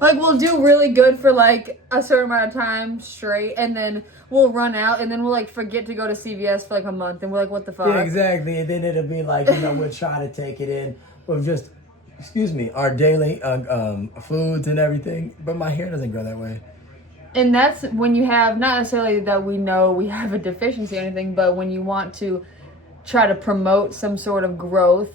We'll do really good for like a certain amount of time straight, and then we'll run out, and then we'll like forget to go to CVS for like a month, and we're like, what the fuck? Yeah, exactly. And then it'll be like, you know, we'll try to take it in with just, our daily foods and everything. But my hair doesn't grow that way. And that's when you have, not necessarily that we know we have a deficiency or anything, but when you want to try to promote some sort of growth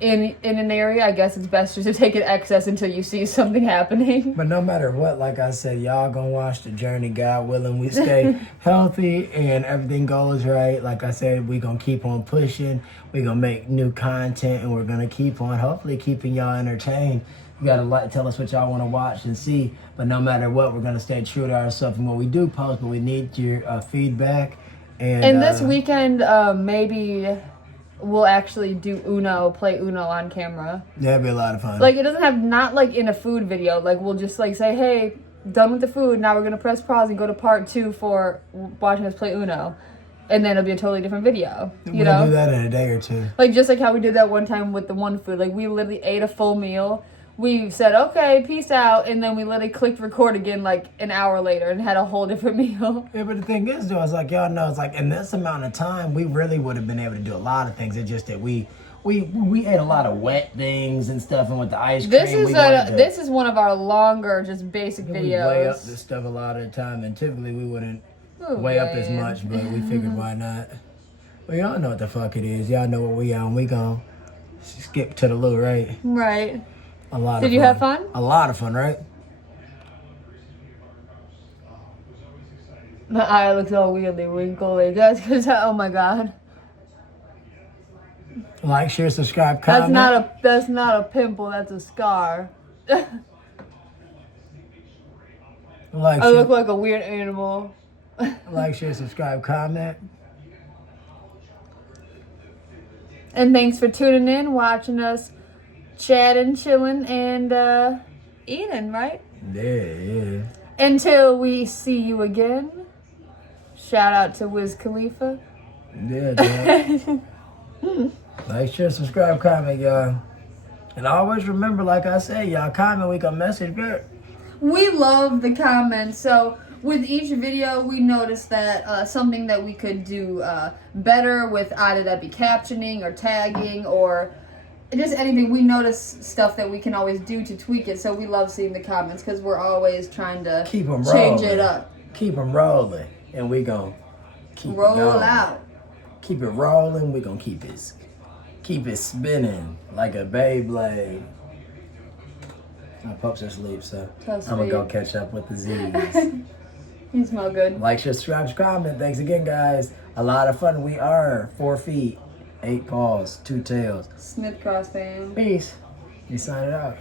in an area, I guess it's best just to take it excess until you see something happening. But no matter what, like I said, y'all gonna watch the journey. God willing, we stay healthy and everything goes right. Like I said, we gonna keep on pushing. We gonna make new content, and we're gonna keep on hopefully keeping y'all entertained. You gotta tell us what y'all want to watch and see. But no matter what, we're gonna stay true to ourselves and what we do post. But we need your feedback. And this weekend, maybe we'll actually play Uno on camera. That'd be a lot of fun. Like, it doesn't have, not like in a food video. Like, we'll just like say, hey, done with the food. Now we're gonna press pause and go to part 2 for watching us play Uno. and then it'll be a totally different video. You We'll know, do that in a day or two. like just like how we did that one time with the one food. Like we literally ate a full meal. We said, okay, peace out. And then we literally clicked record again like an hour later and had a whole different meal. Yeah, but the thing is, though, it's like, y'all know, it's like in this amount of time, we really would have been able to do a lot of things. It's just that we ate a lot of wet things and stuff, and with the ice cream, This is one of our longer, just basic we weigh up videos. this stuff a lot of the time, and typically we wouldn't Ooh, weigh up as man. much, but we figured why not. Well, y'all know what the fuck it is. Y'all know what we on. We gon' skip to the loo, right? Right. A lot. Did you have fun? A lot of fun, right? My eye looks all weirdly wrinkly. That's because, oh my god. Like, share, subscribe, comment. That's not a pimple, that's a scar. Like, I look like a weird animal. like, share, subscribe, comment. And thanks for tuning in, watching us chatting, chilling, and eating, right? Yeah. Until we see you again. Shout out to Wiz Khalifa. Yeah, dude. Like, share, subscribe, comment, y'all. And always remember, like I said, y'all comment, we can message back. We love the comments. So with each video, we noticed that something that we could do better with, either that be captioning or tagging or just anything. We notice stuff that we can always do to tweak it. So we love seeing the comments because we're always trying to Keep them change rolling. it up. Keep them rolling. And we gon' keep Roll it going. out. Keep it rolling. We gon' keep it spinning like a Beyblade. My pups are asleep, so I'm gonna go catch up with the Z's. You smell good. Like, share, subscribe, comment. Thanks again, guys. A lot of fun. We are 4 feet, 8 paws, 2 tails. Smith Cross fam. Peace. You sign it out.